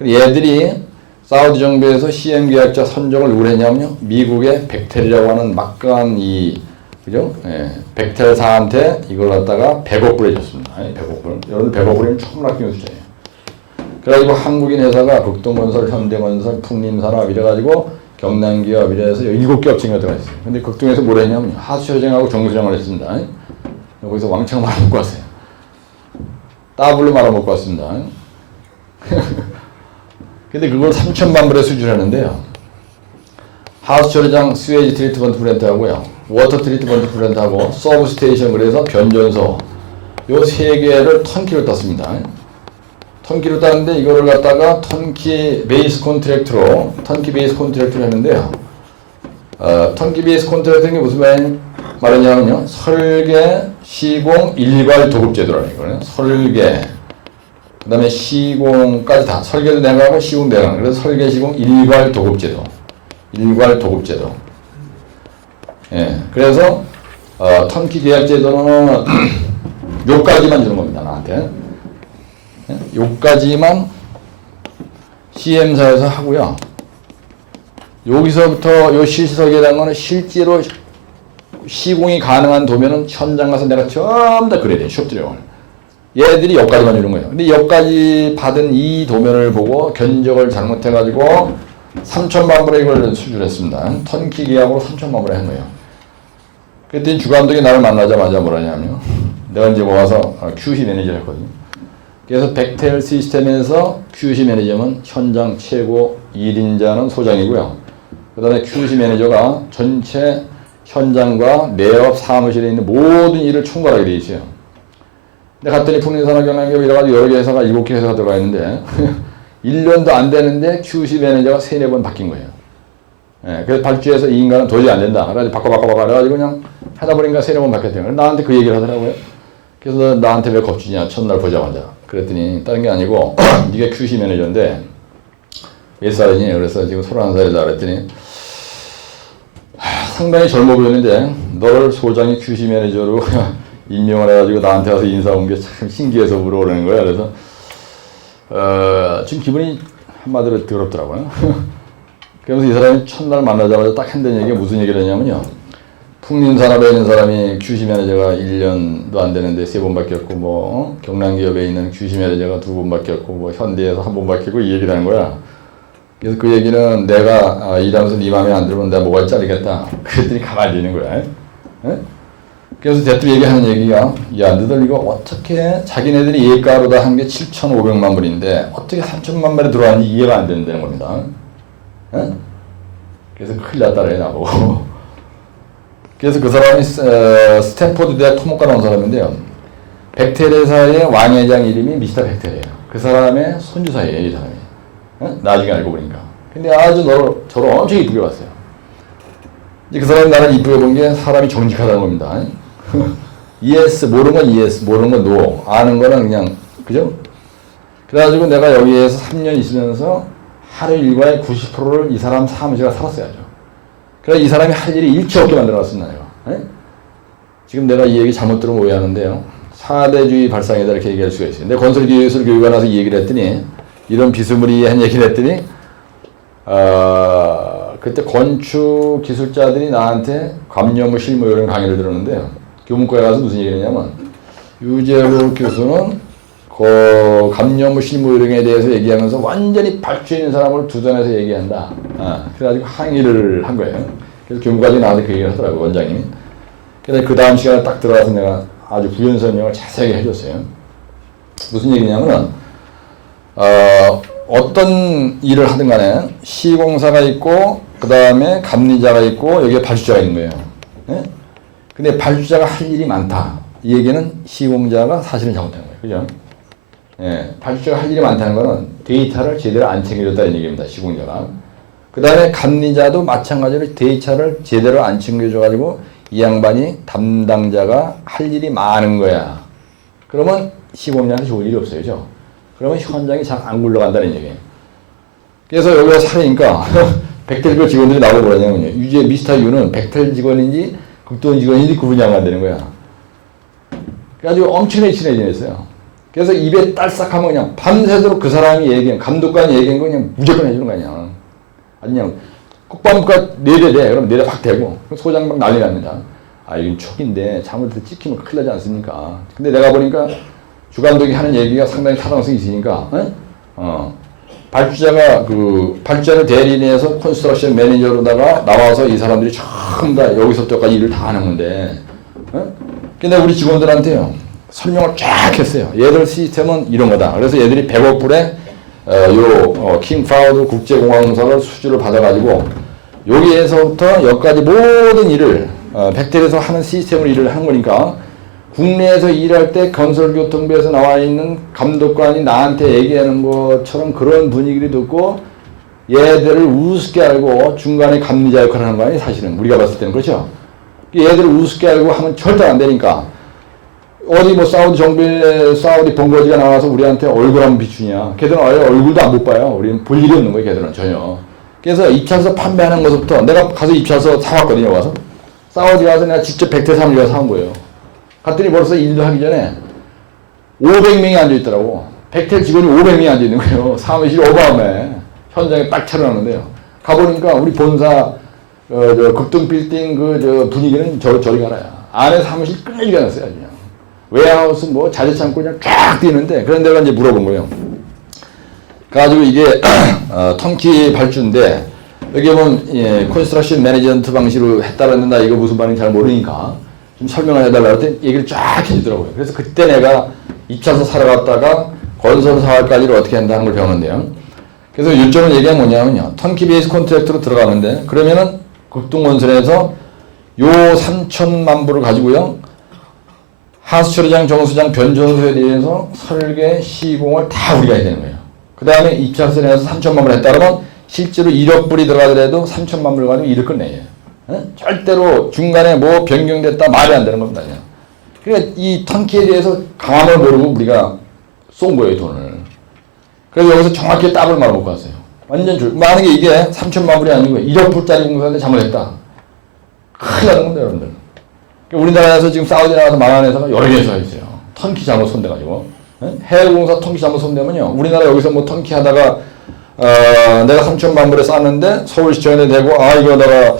얘들이 사우디 정부에서 CM 계약자 선정을 누구를 했냐면요. 미국의 벡텔이라고 하는 막강한 그죠? 벡텔사한테 이걸 갖다가 100억 불 해줬습니다. 100억 불. 여러분 100억 불이면 천문학적인 숫자예요. 그래가지고 한국인 회사가 극동건설, 현대건설, 풍림산업 이래가지고 경남기업 이래서 7개 업체가 들어가 있어요. 근데 극동에서 뭘 했냐면요. 하수처장하고 정수장을 했습니다. 거기서 왕창 말아먹고 왔어요. 더블로 말아먹고 왔습니다. 근데 그걸 3천만 불에 수주했는데요. 하우스처리장 스웨지 트리트먼트 플랜트하고요. 워터 트리트먼트 플랜트하고 서브스테이션 그래서 변전소 요 3개를 턴키로 땄습니다. 턴키로 땄는데 이거를 갖다가 턴키 베이스 콘트랙트로 했는데요. 턴키 베이스 콘트랙트는 게 무슨 말이냐면요. 설계, 시공, 일괄 도급 제도라는 거예요. 설계, 그 다음에 시공까지 다. 설계도 내가 하고 시공 내가 하고. 그래서 설계, 시공, 일괄 도급 제도. 예. 그래서, 턴키 계약 제도는 요까지만 주는 겁니다, 나한테. 예? 요까지만 CM사에서 하고요. 여기서부터 요 실시설계라는 거는 실제로 시공이 가능한 도면은 현장 가서 내가 전부 다 그려야 돼. 숍드래곤을. 얘들이 여기까지만 주는 거예요. 근데 여기까지 받은 이 도면을 보고 견적을 잘못해가지고 3천만 불에 이걸 수주를 했습니다. 턴키 계약으로 3천만 불에 한 거예요. 그랬더니 주감독이 나를 만나자마자 뭐라냐면 내가 이제 와서 QC 매니저를 했거든요. 그래서 벡텔 시스템에서 QC 매니저는 현장 최고 1인자는 소장이고요. 그 다음에 QC 매니저가 전체 현장과 내업 사무실에 있는 모든 일을 총괄하게 돼 있어요. 근데 갔더니 풍림산업 경남기업 이래가지고 여러 개 회사가 7개 회사가 들어가 있는데 1년도 안 되는데 QC 매니저가 3-4번 바뀐 거예요. 그래서 발주해서 이 인간은 도저히 안 된다. 그래가지고 바꿔 그래가지고 그냥 하다 보니까 3-4번 바뀌었대요. 나한테 그 얘기를 하더라고요. 그래서 나한테 왜 겁주냐 첫날 보자마자. 그랬더니 다른 게 아니고 네가 QC 매니저인데 몇 살이니? 그래서 지금 31살이다 그랬더니 상당히 젊어 보이는데 너를 소장이 QC 매니저로 임명을 해가지고 나한테 와서 인사 온 게 참 신기해서 물어보는 거야. 그래서 지금 기분이 한마디로 더럽더라고요. 그러면서 이 사람이 첫날 만나자마자 딱 한다는 얘기가 무슨 얘기를 했냐면요. 풍림산업에 있는 사람이 QC 매니저가 1년도 안 되는데 3번 바뀌었고 경남기업에 있는 QC 매니저가 2번 바뀌었고 현대에서 1번 바뀌고 이 얘기를 하는 거야. 그래서 그 얘기는 내가 일하면서 네 마음에 안 들면 내가 뭐가 짜리겠다. 그랬더니 가만히 있는 거야. 에? 그래서 대뜸 얘기하는 얘기가 야 너들 이거 어떻게 자기네들이 예가로 다 한 게 7,500만 불인데 어떻게 3천만 불에 들어왔는지 이해가 안 된다는 겁니다. 에? 그래서 큰일 났다래 나보고. 그래서 그 사람이 스탠포드 대학 토목과 나온 사람인데요. 벡텔 회사의 왕회장 이름이 미스터 벡텔이에요. 그 사람의 손주사예요, 이 사람이. 나중에 알고 보니까. 근데 아주 저를 엄청 이쁘게 봤어요. 그 사람이 나를 이쁘게 본 게 사람이 정직하다는 겁니다. yes, 모르는 건 yes, 모르는 건 no. 아는 거는 그냥, 그죠? 그래가지고 내가 여기에서 3년 있으면서 하루 일과의 90%를 이 사람 사무실에 살았어야죠. 그래서 이 사람이 할 일이 일체 없게 만들어놨습니다. 지금 내가 이 얘기 잘못 들으면 오해하는데요. 4대주의 발상이다 이렇게 얘기할 수가 있어요. 근데 건설기술 교육에 나서 이 얘기를 했더니 이런 비스무리한 얘기를 했더니 그때 건축 기술자들이 나한테 감염무 실무 이런 강의를 들었는데요. 교문과에 가서 무슨 얘기를 했냐면 유재로 교수는 그 감염무 실무 요령에 대해서 얘기하면서 완전히 발주 있는 사람을 두둔해서 얘기한다. 그래가지고 항의를 한 거예요. 그래서 교무과장이 나한테 그 얘기를 하더라고요, 원장님이. 그래서 그 다음 시간에 딱 들어가서 내가 아주 부연 설명을 자세하게 해줬어요. 무슨 얘기냐면은, 어떤 일을 하든 간에 시공사가 있고, 그 다음에 감리자가 있고, 여기에 발주자가 있는 거예요. 예? 근데 발주자가 할 일이 많다. 이 얘기는 시공자가 사실은 잘못한 거예요. 그죠? 발주자가 할 일이 많다는 거는 데이터를 제대로 안 챙겨줬다는 얘기입니다. 시공자가. 그 다음에 감리자도 마찬가지로 데이터를 제대로 안 챙겨줘가지고 이 양반이 담당자가 할 일이 많은 거야. 그러면 시공자한테 좋을 일이 없어요. 그죠? 그러면 현장이 잘 안 굴러간다는 얘기예요. 그래서 여기가 사례니까 백텔 직원들이 나보고 그러냐면요. 유재 미스터 유는 백텔 직원인지 극동 직원인지 구분이 안 되는 거야. 그래가지고 엄청나게 친해지냈어요. 그래서 입에 딸싹하면 그냥 밤새도록 그 사람이 얘기한, 감독관이 얘기한 거 그냥 무조건 해주는 거 아니야. 아니, 그냥 국방부가 4대 돼. 그럼 4대 확 대고. 소장 막 난리 납니다. 아, 이건 촉인데 잘못해서 찍히면 큰일 나지 않습니까? 근데 내가 보니까 주감독이 하는 얘기가 상당히 타당성이 있으니까, 발주자가 발주자를 대리인해서 컨스트럭션 매니저로다가 나와서 이 사람들이 전부 다 여기서부터까지 일을 다 하는 건데, 근데 우리 직원들한테요, 설명을 쫙 했어요. 얘들 시스템은 이런 거다. 그래서 얘들이 100억 불에 킹파우드 국제공항사를 수주를 받아가지고 여기에서부터 여기까지 모든 일을 백텔에서 하는 시스템으로 일을 한 거니까 국내에서 일할 때 건설교통부에서 나와 있는 감독관이 나한테 얘기하는 것처럼 그런 분위기를 듣고 얘들을 우습게 알고 중간에 감리자 역할을 하는 거 아니에요. 사실은 우리가 봤을 때는 그렇죠. 얘들을 우습게 알고 하면 절대 안 되니까 어디 뭐 사우디 정부의 사우디 본거지가 나와서 우리한테 얼굴 한번 비추냐. 걔들은 얼굴도 안 못 봐요. 우리는 볼 일이 없는 거예요. 걔들은 전혀. 그래서 입찰서 판매하는 것부터 내가 가서 입찰서 사왔거든요. 와서. 사우디 가서 내가 직접 백태삼을 내가 사온 거예요. 갔더니 벌써 일도 하기 전에 500명이 앉아있더라고. 백태 직원이 500명이 앉아있는 거예요. 사무실이 어마어마해. 현장에 딱 차려놨는데요. 가보니까 우리 본사 극동 빌딩 분위기는 저리 가라야. 안에 사무실 끝내주게 해놨어요. 그냥. 웨어하우스 뭐 자재창고 그냥 쫙 뛰는데 그런 데가 이제 물어본 거예요. 그래가지고 이게 턴키 발주인데 여기 보면 컨스트럭션 매니지먼트 방식으로 했다라는 나 이거 무슨 말인지 잘 모르니까 좀 설명을 해달라고 했더니 얘기를 쫙 해주더라고요. 그래서 그때 내가 입찰서 사러 갔다가 건설 사활까지를 어떻게 한다는 걸 배웠는데요. 그래서 요점을 얘기하면 뭐냐면요. 턴키 베이스 컨트랙트로 들어가는데 그러면은 극동건설에서 요 3천만 불을 가지고요. 하수처리장, 정수장, 변전소에 대해서 설계, 시공을 다 우리가 해야 되는 거예요. 그 다음에 입찰서 내에서 3천만 불 했다 그러면 실제로 1억 불이 들어가더라도 3천만 불 가지고 일을 끝내요. 절대로 중간에 뭐 변경됐다 말이 안 되는 겁니다. 그러니까 이 턴키에 대해서 강함을 모르고 우리가 쏜 거예요, 돈을. 그래서 여기서 정확히 답을 말아먹고 왔어요. 완전 만약에 이게 3천만 불이 아니고 1억 불짜리 공사인데 잘못했다. 큰일 나는 겁니다, 여러분들. 우리나라에서 지금 사우디 나가서 망한 회사가 여러 개 회사가 있어요. 턴키 잘못 손대가지고. 해외공사 턴키 잘못 손대면요. 우리나라 여기서 뭐 턴키 하다가, 내가 3천만 불에 쌌는데 서울시청에 대고, 이거 내가,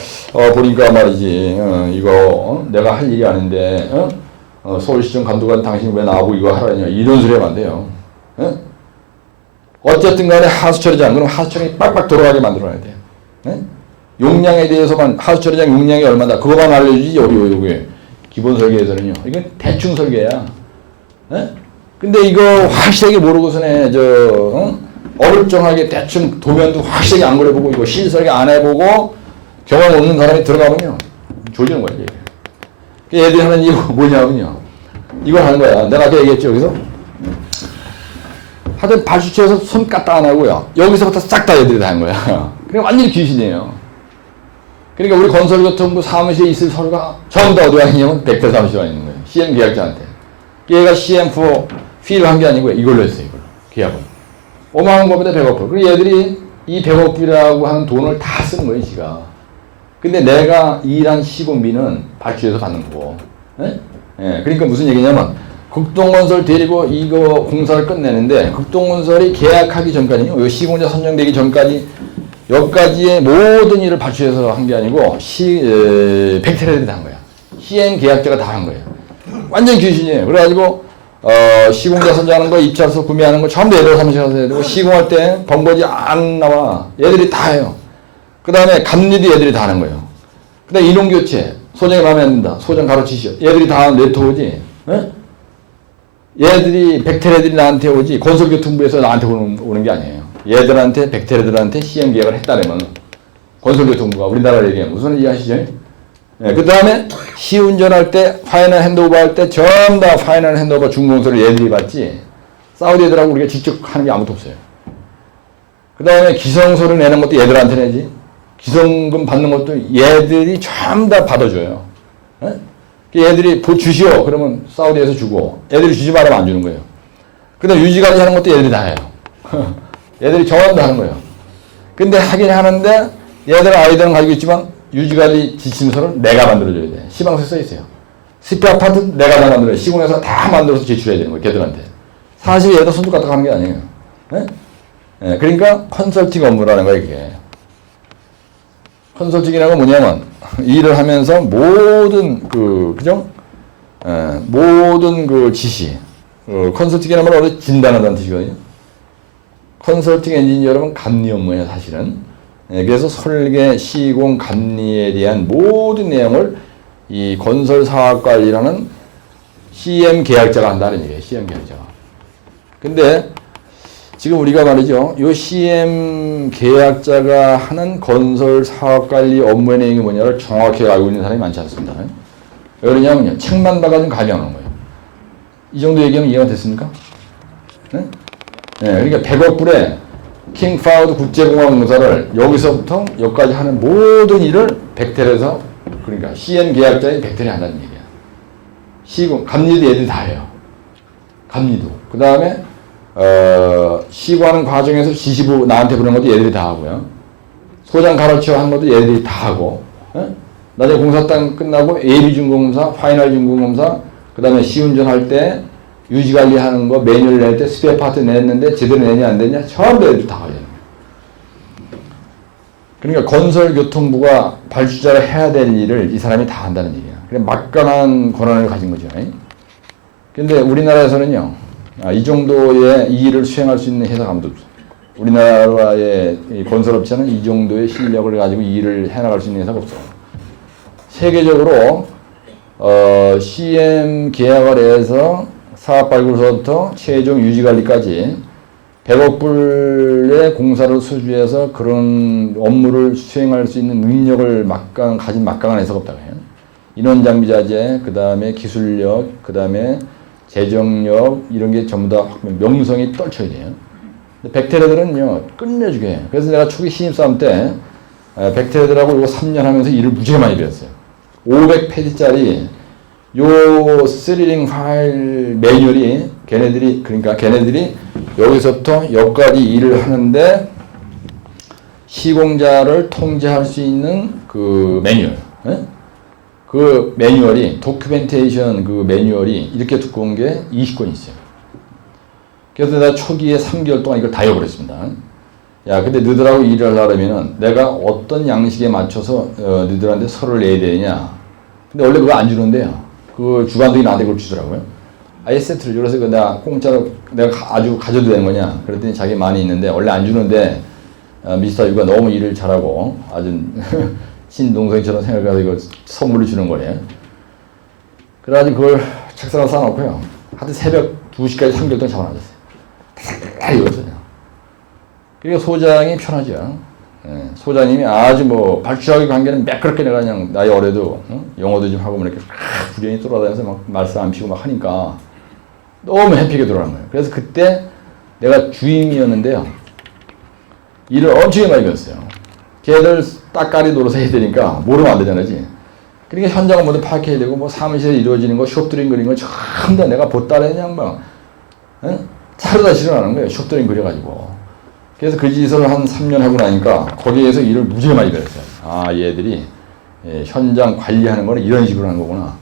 보니까 말이지, 이거, 내가 할 일이 아닌데, 서울시청 감독관 당신이 왜 나하고 이거 하라냐. 이런 소리 하면 안 돼요. 어쨌든 간에 하수처리장, 그럼 하수처리장이 빡빡 돌아가게 만들어놔야 돼요. 용량에 대해서만, 하수처리장 용량이 얼마다, 그거만 알려주지, 여기. 기본 설계에서는요. 이건 대충 설계야. 근데 이거 확실하게 모르고서는 어물쩡하게 대충 도면도 확실하게 안 그려보고 이거 실설계 안 해보고 경험 없는 사람이 들어가면요. 조지는 거야. 이게. 애들이 하는 이유가 뭐냐면요. 이걸 하는 거야. 내가 아까 얘기했죠. 여기서. 하여튼 발주처에서 손 까딱 안 하고요. 여기서부터 싹 다 애들이 다 한 거야. 그냥 완전히 귀신이에요. 그러니까 우리 건설교통부 사무실에 있을 서류가 전부 다 어디 와 있냐면 백대 사무실에 와 있는 거예요. CM 계약자한테. 얘가 CM4 필을 한 게 아니고 이걸로 했어요. 이걸로. 계약을. 어마어마한 겁니다. 100억 불. 그리고 얘들이 이 100억 불이라고 하는 돈을 다 쓰는 거예요. 지가. 근데 내가 일한 시공비는 발주해서 받는 거고. 그러니까 무슨 얘기냐면 극동건설 데리고 이거 공사를 끝내는데 극동건설이 계약하기 전까지요. 시공자 선정되기 전까지 여기까지의 모든 일을 발주해서 한 게 아니고 백태레들이 다 한 거야. CM 계약자가 다 한 거예요. 완전 귀신이에요. 그래가지고 시공자 선정하는 거, 입찰서 구매하는 거 전부 애들 사무실 가서 해야 되고 시공할 때 번거지 안 나와. 얘들이 다 해요. 그 다음에 감리도 얘들이 다 하는 거예요. 그 다음에 인원교체. 소장이 마음에 안 든다. 소장 가르치시오. 얘들이 다 네트워크지. 얘들이 백태레들이 나한테 오지 건설교통부에서 나한테 오는 게 아니에요. 얘들한테 백태레들한테 CM 계약을 했다면 건설교통부가 우리나라 얘기하면 무슨 이해하시죠? 그 다음에 시운전할 때 파이널 핸드오버 할 때 전부 다 파이널 핸드오버 중공서를 얘들이 받지 사우디 애들하고 우리가 직접 하는 게 아무도 없어요. 그 다음에 기성소를 내는 것도 얘들한테 내지. 기성금 받는 것도 얘들이 전부 다 받아줘요. 예? 얘들이 주시오. 그러면 사우디에서 주고, 애들이 주지 말으면 안 주는 거예요. 그 다음에 유지관리 하는 것도 얘들이 다 해요. 얘들이 정원도 하는 거예요. 근데 하긴 하는데, 얘들 아이들은 가지고 있지만, 유지관리 지침서를 내가 만들어줘야 돼. 시방서에 써 있어요. 스피 아파트 내가 다 만들어요. 시공에서 다 만들어서 제출해야 되는 거예요. 걔들한테. 사실 얘도 손톱 갖다 가는 게 아니에요. 예? 예, 그러니까 컨설팅 업무라는 거예요, 이게. 컨설팅이라는 건 뭐냐면, 일을 하면서 모든 그죠? 예, 모든 지시. 컨설팅이라는 말 어디 진단하다는 뜻이거든요. 컨설팅 엔지니어라면 감리 업무예요, 사실은. 예, 그래서 설계, 시공, 감리에 대한 모든 내용을 이 건설사업관리라는 CM 계약자가 한다는 얘기예요. CM 계약자가. 근데 지금 우리가 말이죠. 이 CM 계약자가 하는 건설사업관리 업무의 내용이 뭐냐를 정확히 알고 있는 사람이 많지 않습니다. 왜 그러냐면요. 책만 봐가지고 감이 안 오는 거예요. 이 정도 얘기하면 이해가 됐습니까? 네? 네, 그러니까 100억 불에 킹파우드 국제공항공사를 여기서부터 여기까지 하는 모든 일을 벡텔에서 그러니까 CM 계약자인 벡텔이 한다는 얘기야. 시공, 감리도 얘들이 다 해요. 감리도. 그 다음에 시공하는 과정에서 지시부 나한테 부르는 것도 얘들이 다 하고요. 소장 가르쳐 하는 것도 얘들이 다 하고. 나중에 공사당 끝나고 예비준공검사, 파이널 준공검사, 그 다음에 시운전할 때 유지관리하는 거 매뉴얼 낼 때 스페어 파트 냈는데 제대로 내냐 안 되냐 전부 애들 다 하잖아요. 그러니까 건설교통부가 발주자가 해야 될 일을 이 사람이 다 한다는 얘기야. 그래 막강한 권한을 가진 거죠. 근데 우리나라에서는요, 이 정도의 이 일을 수행할 수 있는 회사가 아무도 없어요. 우리나라의 건설업체는 이 정도의 실력을 가지고 이 일을 해나갈 수 있는 회사가 없어요. 세계적으로 CM 계약을 해서 사업 발굴서부터 최종 유지관리까지 100억 불의 공사를 수주해서 그런 업무를 수행할 수 있는 능력을 가진 막강한 회사가 없다고 해요. 인원 장비 자재, 그 다음에 기술력, 그 다음에 재정력 이런 게 전부 다 명성이 떨쳐야 돼요. 벡텔애들은요 끝내주게 해요. 그래서 내가 초기 신입사원 때 벡텔애들하고 이거 3년 하면서 일을 무지하게 많이 배웠어요. 500페이지짜리 요 3링 파일 매뉴얼이 걔네들이 여기서부터 여기까지 일을 하는데 시공자를 통제할 수 있는 그 매뉴얼, 그 매뉴얼이 도큐멘테이션 그 매뉴얼이 이렇게 두꺼운 게 20권 있어요. 그래서 내가 초기에 3개월 동안 이걸 다 외워버렸습니다. 야, 근데 너희들하고 일을 하려면은 내가 어떤 양식에 맞춰서 너희들한테 서를 내야 되냐. 근데 원래 그거 안 주는데요. 그 주관들이 나한테 그걸 주더라고요. 아예 세트를. 그래서 내가 공짜로 내가 아주 가져도 되는 거냐. 그랬더니 자기 많이 있는데 원래 안 주는데 미스터 유가 너무 일을 잘하고 아주 친동생처럼 생각해서 이거 선물을 주는 거예요. 그래가지고 그걸 책상에 쌓아놓고요. 하여튼 새벽 2시까지 3개월 동안 잠을 안 잤어요. 다 읽었어요. 그러니까 소장이 편하죠. 소장님이 아주 발주하기 관계는 매끄럽게 내가 그냥 나이 어려도 영어도 좀 하고 이렇게 부련히 돌아다니면서 막 말씀 안 피고 막 하니까 너무 해피하게 돌아가는 거예요. 그래서 그때 내가 주임이었는데요. 일을 엄청 많이 배웠어요. 걔들 따까리 노릇 해야 되니까 모르면 안 되잖아요. 그러니까 현장을 모두 파악해야 되고 사무실에 이루어지는 거 숍드링 그린 거 전부 다 내가 보따리 그냥 차려다 실어나는 거예요. 숍드링 그려가지고. 그래서 그 짓을 한 3년 하고 나니까 거기에서 일을 무지하게 많이 배웠어요. 아, 얘들이 현장 관리하는 거는 이런 식으로 하는 거구나.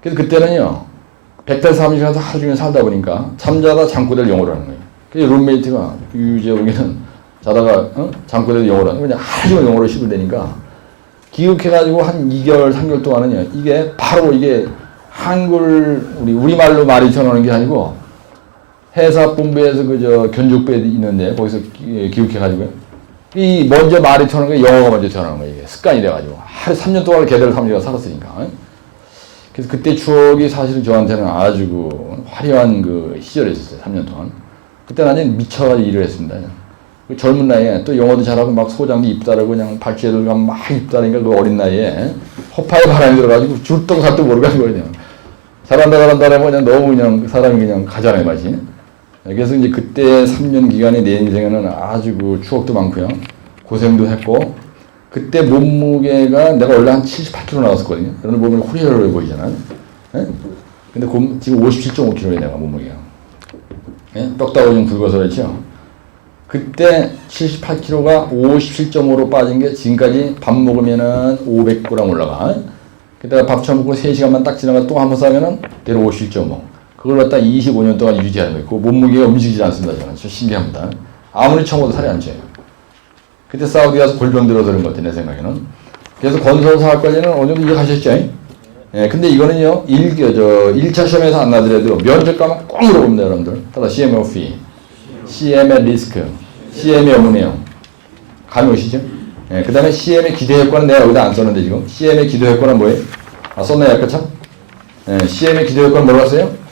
그래서 그때는요, 백달 사무실 가서 하루 종일 살다 보니까 잠자다 잠꼬대를 영어로 하는 거예요. 그래서 룸메이트가 유재욱이는 자다가 잠꼬대를 영어로 하는 거예요. 그냥 하루 종일 영어로 씹을 대니까 기억해가지고 한 2개월, 3개월 동안은요, 이게 바로 이게 한글, 우리말로 말이 전하는 게 아니고 회사 본부에서 견적부에 있는데 거기서 기록해가지고요. 이 먼저 말이 전하는 게 영어가 먼저 전하는 거예요. 이게 습관이 돼가지고 하루 3년 동안 걔들 사무실에 살았으니까. 그래서 그때 추억이 사실은 저한테는 아주 화려한 그 시절이었어요. 3년 동안. 그때 완전 미쳐가지고 일을 했습니다. 그 젊은 나이에 또 영어도 잘하고 막 소장도 이쁘다라고 그냥 발주해들 가면 막 이쁘다니까 그 어린 나이에 허파에 바람이 들어가지고 줄똥 살도 모르고 한 거예요. 잘한다 하면 그냥 너무 그냥 사람이 그냥 가잖아요, 맛이. 그래서 이제 그때 3년 기간이 내 인생에는 아주 그 추억도 많고요. 고생도 했고, 그때 몸무게가 내가 원래 한 78kg 나왔었거든요. 그런데 보면 호리호리 보이잖아요. 예? 근데 지금 57.5kg에 내가 몸무게가. 예? 뼈다가 좀 굵어서 그렇죠. 그때 78kg가 57.5로 빠진 게 지금까지 밥 먹으면은 500g 올라가. 그다가 밥 처먹고 3시간만 딱 지나가 또 한 번 싸면은 내려 57.5. 그걸 갖다 25년 동안 유지하는 거예요. 그 몸무게가 움직이지 않습니다. 저는. 저 신기합니다. 아무리 처먹어도 살이 안 쪄요. 그때 사우디 가서 골병 들어서는 것 같아요. 내 생각에는. 그래서 건설사학까지는 어느 정도 이해하셨죠? 예, 근데 이거는요, 1차 시험에서 안 나더라도 면접 가면 꼭 물어봅니다, 여러분들. 따라 CM의 fee, CM의 리스크, CM의 업무 내용. 감이 오시죠? 예, 그 다음에 CM의 기대 효과는 내가 여기다 안 썼는데 지금. CM의 기대 효과는 뭐예요? 아, 썼나요, 아까 참? 예, CM의 기대 효과는 뭐라고 했어요?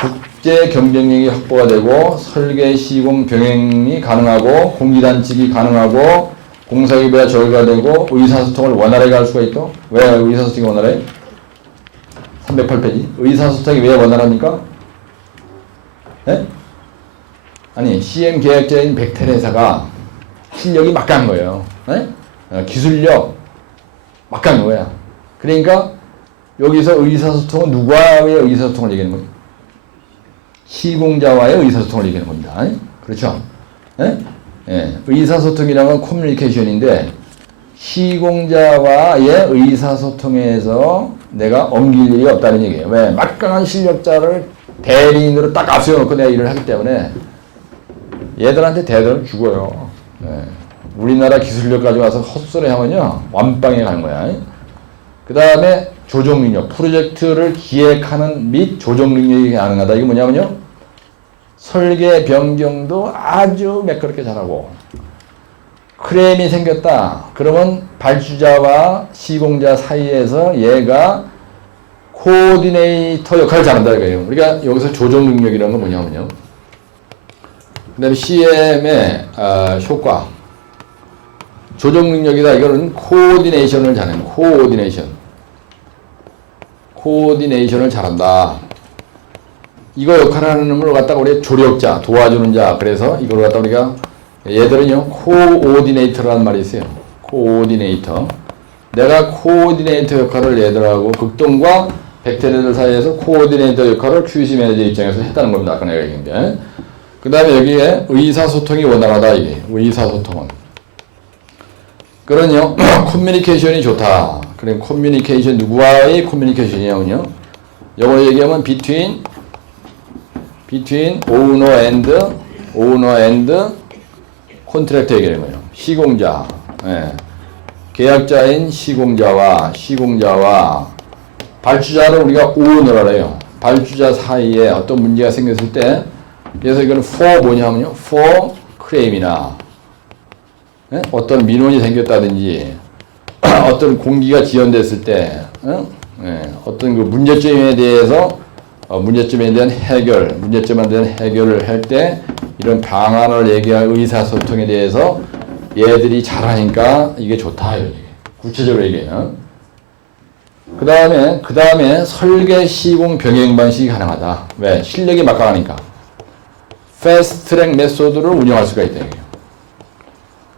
국제 경쟁력이 확보가 되고 설계, 시공, 병행이 가능하고 공기단축이 가능하고 공사기부가 절감되고 의사소통을 원활하게 할 수가 있다. 왜 의사소통이 원활해? 308페이지. 의사소통이 왜 원활합니까? 네? 아니 CM 계약자인 백텔 회사가 실력이 막강한 거예요. 네? 기술력 막강한 거야. 그러니까 여기서 의사소통은 누구와의 의사소통을 얘기하는 거예요? 시공자와의 의사소통을 얘기하는 겁니다. 그렇죠? 예? 예. 의사소통이라는 건 커뮤니케이션인데 시공자와의 의사소통에서 내가 엉길 일이 없다는 얘기예요. 왜? 막강한 실력자를 대리인으로 딱 앞세워놓고 내가 일을 하기 때문에 얘들한테 대대로 죽어요. 예. 우리나라 기술력 가지고 와서 헛소리 하면요 완빵에 가는 거야. 그 다음에 조정 능력, 프로젝트를 기획하는 및 조정 능력이 가능하다. 이게 뭐냐면요. 설계 변경도 아주 매끄럽게 잘하고 크레임이 생겼다. 그러면 발주자와 시공자 사이에서 얘가 코디네이터 역할을 잘한다 이거예요. 우리가 여기서 조정 능력이라는 건 뭐냐면요. 그 다음에 CM의 효과. 조정 능력이다. 이거는 코디네이션을 잘해요. 코디네이션을 잘한다. 이거 역할하는 걸 갖다가 우리 조력자, 도와주는 자. 그래서 이걸 갖다 우리가 얘들은요, 코오디네이터라는 말이 있어요. 코오디네이터. 내가 코오디네이터 역할을 얘들하고 극동과 백테리들 사이에서 코오디네이터 역할을 QC 매니저 입장에서 했다는 겁니다. 아까 내가 얘기한 게. 그 다음에 여기에 의사소통이 원활하다. 이게 의사소통은. 그러면요, 커뮤니케이션이 좋다. 그럼 커뮤니케이션, 누구와의 커뮤니케이션이냐면요. 영어로 얘기하면 between owner and contractor 얘기하는 거예요. 시공자, 예. 계약자인 시공자와 발주자를 우리가 오너라 해요. 발주자 사이에 어떤 문제가 생겼을 때, 그래서 이거는 for 뭐냐면요, for claim이나 예? 어떤 민원이 생겼다든지 어떤 공기가 지연됐을 때 예? 어떤 그 문제점에 대해서 문제점에 대한 문제점에 대한 해결을 할 때 이런 방안을 얘기할 의사소통에 대해서 얘들이 잘하니까 이게 좋다. 구체적으로 얘기해요. 그 다음에 설계, 시공, 병행 방식이 가능하다. 왜? 실력이 막강하니까. 패스트 트랙 메소드를 운영할 수가 있다.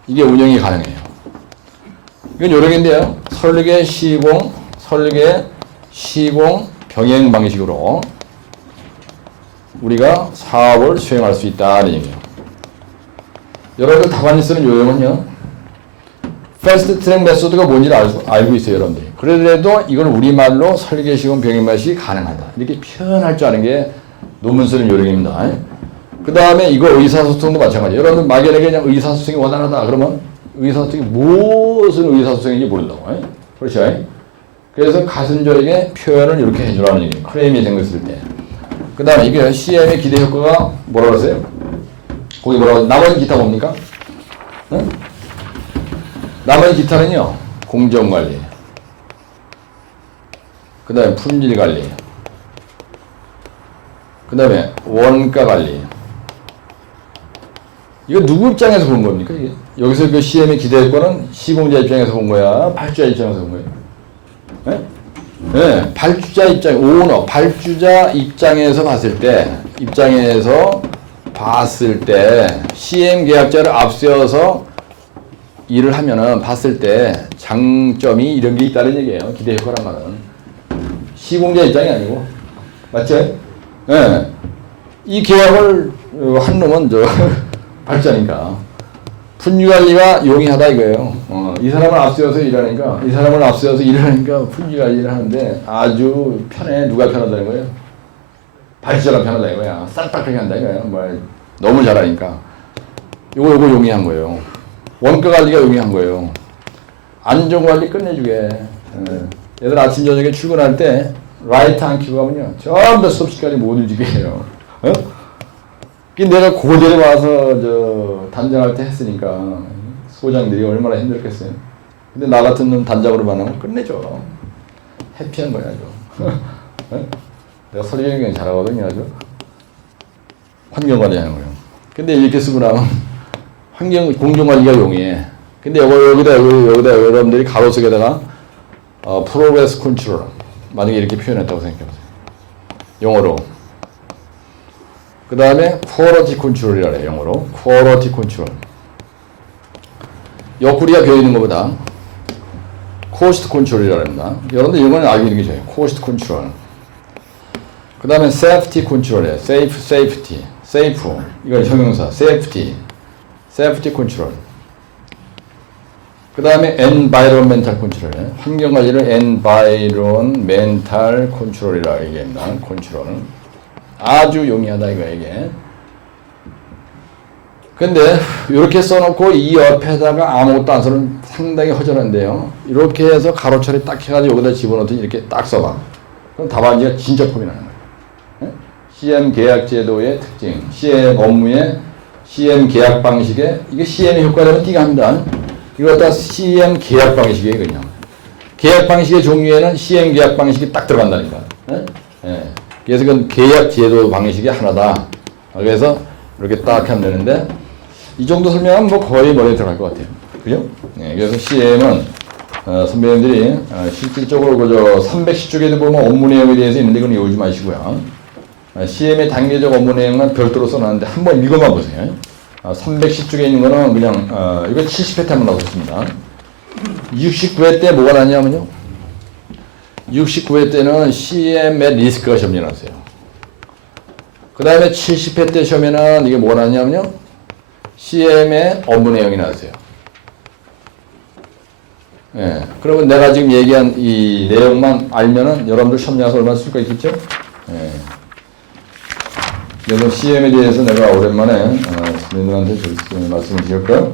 이게 운영이 가능해요. 이건 요령인데요. 설계, 시공, 병행 방식으로 우리가 사업을 수행할 수 있다는 얘기예요. 여러분들 다반이 쓰는 요령은요. 패스트 트랙 메소드가 뭔지를 알고 있어요, 여러분들이. 그래도 이건 우리말로 설계, 시공, 병행 방식이 가능하다. 이렇게 표현할 줄 아는 게 논문 쓰는 요령입니다. 그 다음에 이거 의사소통도 마찬가지예요. 여러분들 막연하게 그냥 의사소통이 원활하다. 그러면 의사소통이 무슨 의사소통인지 모른다고. 그렇죠? 그래서 가순절에게 표현을 이렇게 해주라는 얘기예요. 크레임이 생겼을 때. 그 다음에 이게 CM의 기대 효과가 뭐라고 그러세요? 거기 뭐라고, 나머지 기타 뭡니까? 응? 나머지 기타는요, 공정관리. 그 다음에 품질관리. 그 다음에 원가관리. 이거 누구 입장에서 본 겁니까? 이게? 여기서 그 CM의 기대 효과는 시공자 입장에서 본 거야? 발주자 입장에서 본 거예요? 네? 네, 발주자 입장, 오너, 발주자 입장에서 봤을 때, 봤을 때 CM 계약자를 앞세워서 일을 하면은 봤을 때 장점이 이런 게 있다는 얘기예요. 기대 효과란 말은 시공자 입장이 아니고 맞죠? 예. 네. 이 계약을 한 놈은 저 발자니까 분유관리가 용이하다 이거예요. 이 사람을 앞세워서 일하니까 이 사람을 앞세워서 일을 하니까 분유관리를 하는데 아주 편해. 누가 편하다는 거예요? 발자가 편하다 이거야. 쌀딱하게 한다 이거야. 뭐 너무 잘하니까 요거 용이한 거예요. 원가 관리가 용이한 거예요. 안전 관리 끝내주게. 얘들 아침 저녁에 출근할 때 라이트 안 켜고 가면요 전부 수업시까지 못 움직게 해요. 내가 고대에 와서 저 단장할 때 했으니까 소장들이 얼마나 힘들겠어요. 근데 나 같은 놈 단장으로 만나면 끝내줘. 해피한 거야 아주. 내가 설계 굉장히 잘하거든요 아주. 환경 관리하는 거예요. 근데 이렇게 쓰고 나면 공정 관리가 용이해. 근데 여기다 여러분들이 가로 속에다가 프로그레스 컨트롤 만약에 이렇게 표현했다고 생각해보세요. 영어로. 그 다음에 퀄리티 컨트롤이라 해요. 영어로 퀄리티 컨트롤. 옆구리가 비어있는 것보다 코스트 컨트롤이라 합니다. 여러분들 이거는 알고 있는 게 좋아요. 코스트 컨트롤. 그 다음에 세이프티 컨트롤이에요. 세이프티. 이건 형용사. 세이프티 컨트롤. 그 다음에 environmental 컨트롤이에요. 환경관리를 environmental 컨트롤이라고 얘기합니다. 컨트롤은 아주 용이하다 이거 이게. 근데 이렇게 써놓고 이 옆에다가 아무것도 안 써는 상당히 허전한데요. 이렇게 해서 가로 처리 딱 해가지고 여기다 집어넣더니 이렇게 딱 써봐. 그럼 답안지가 진짜 폼이 나는 거예요. CM 계약 제도의 특징, CM 업무의 CM 계약 방식에 이게 CM의 효과라면 띠가 합니다. 이거 갖다 CM 계약 방식이에요 그냥. 계약 방식의 종류에는 CM 계약 방식이 딱 들어간다니까. 그래서 그건 계약 제도 방식이 하나다. 그래서 이렇게 딱 하면 되는데 이 정도 설명하면 뭐 거의 머리에 들어갈 것 같아요. 그죠? 그래서 CM은 선배님들이 실질적으로 그저 310쪽에도 보면 업무 내용에 대해서 있는데 그건 외우지 마시고요. CM의 단계적 업무 내용은 별도로 써놨는데 한번 읽어만 보세요. 310쪽에 있는 거는 그냥 이거 70회 때 한번 나왔습니다. 69회 때 뭐가 나냐면요. 69회 때는 CM의 리스크가 시험이 나왔어요. 그 다음에 70회 때 시험에는 이게 뭐가 나왔냐면요. CM의 업무 내용이 나왔어요. 그러면 내가 지금 얘기한 이 내용만 알면은 여러분들 시험 나서 얼마나 쓸 거 있겠죠? 그래서 CM에 대해서 내가 오랜만에 선생님들한테 말씀을 드릴까요?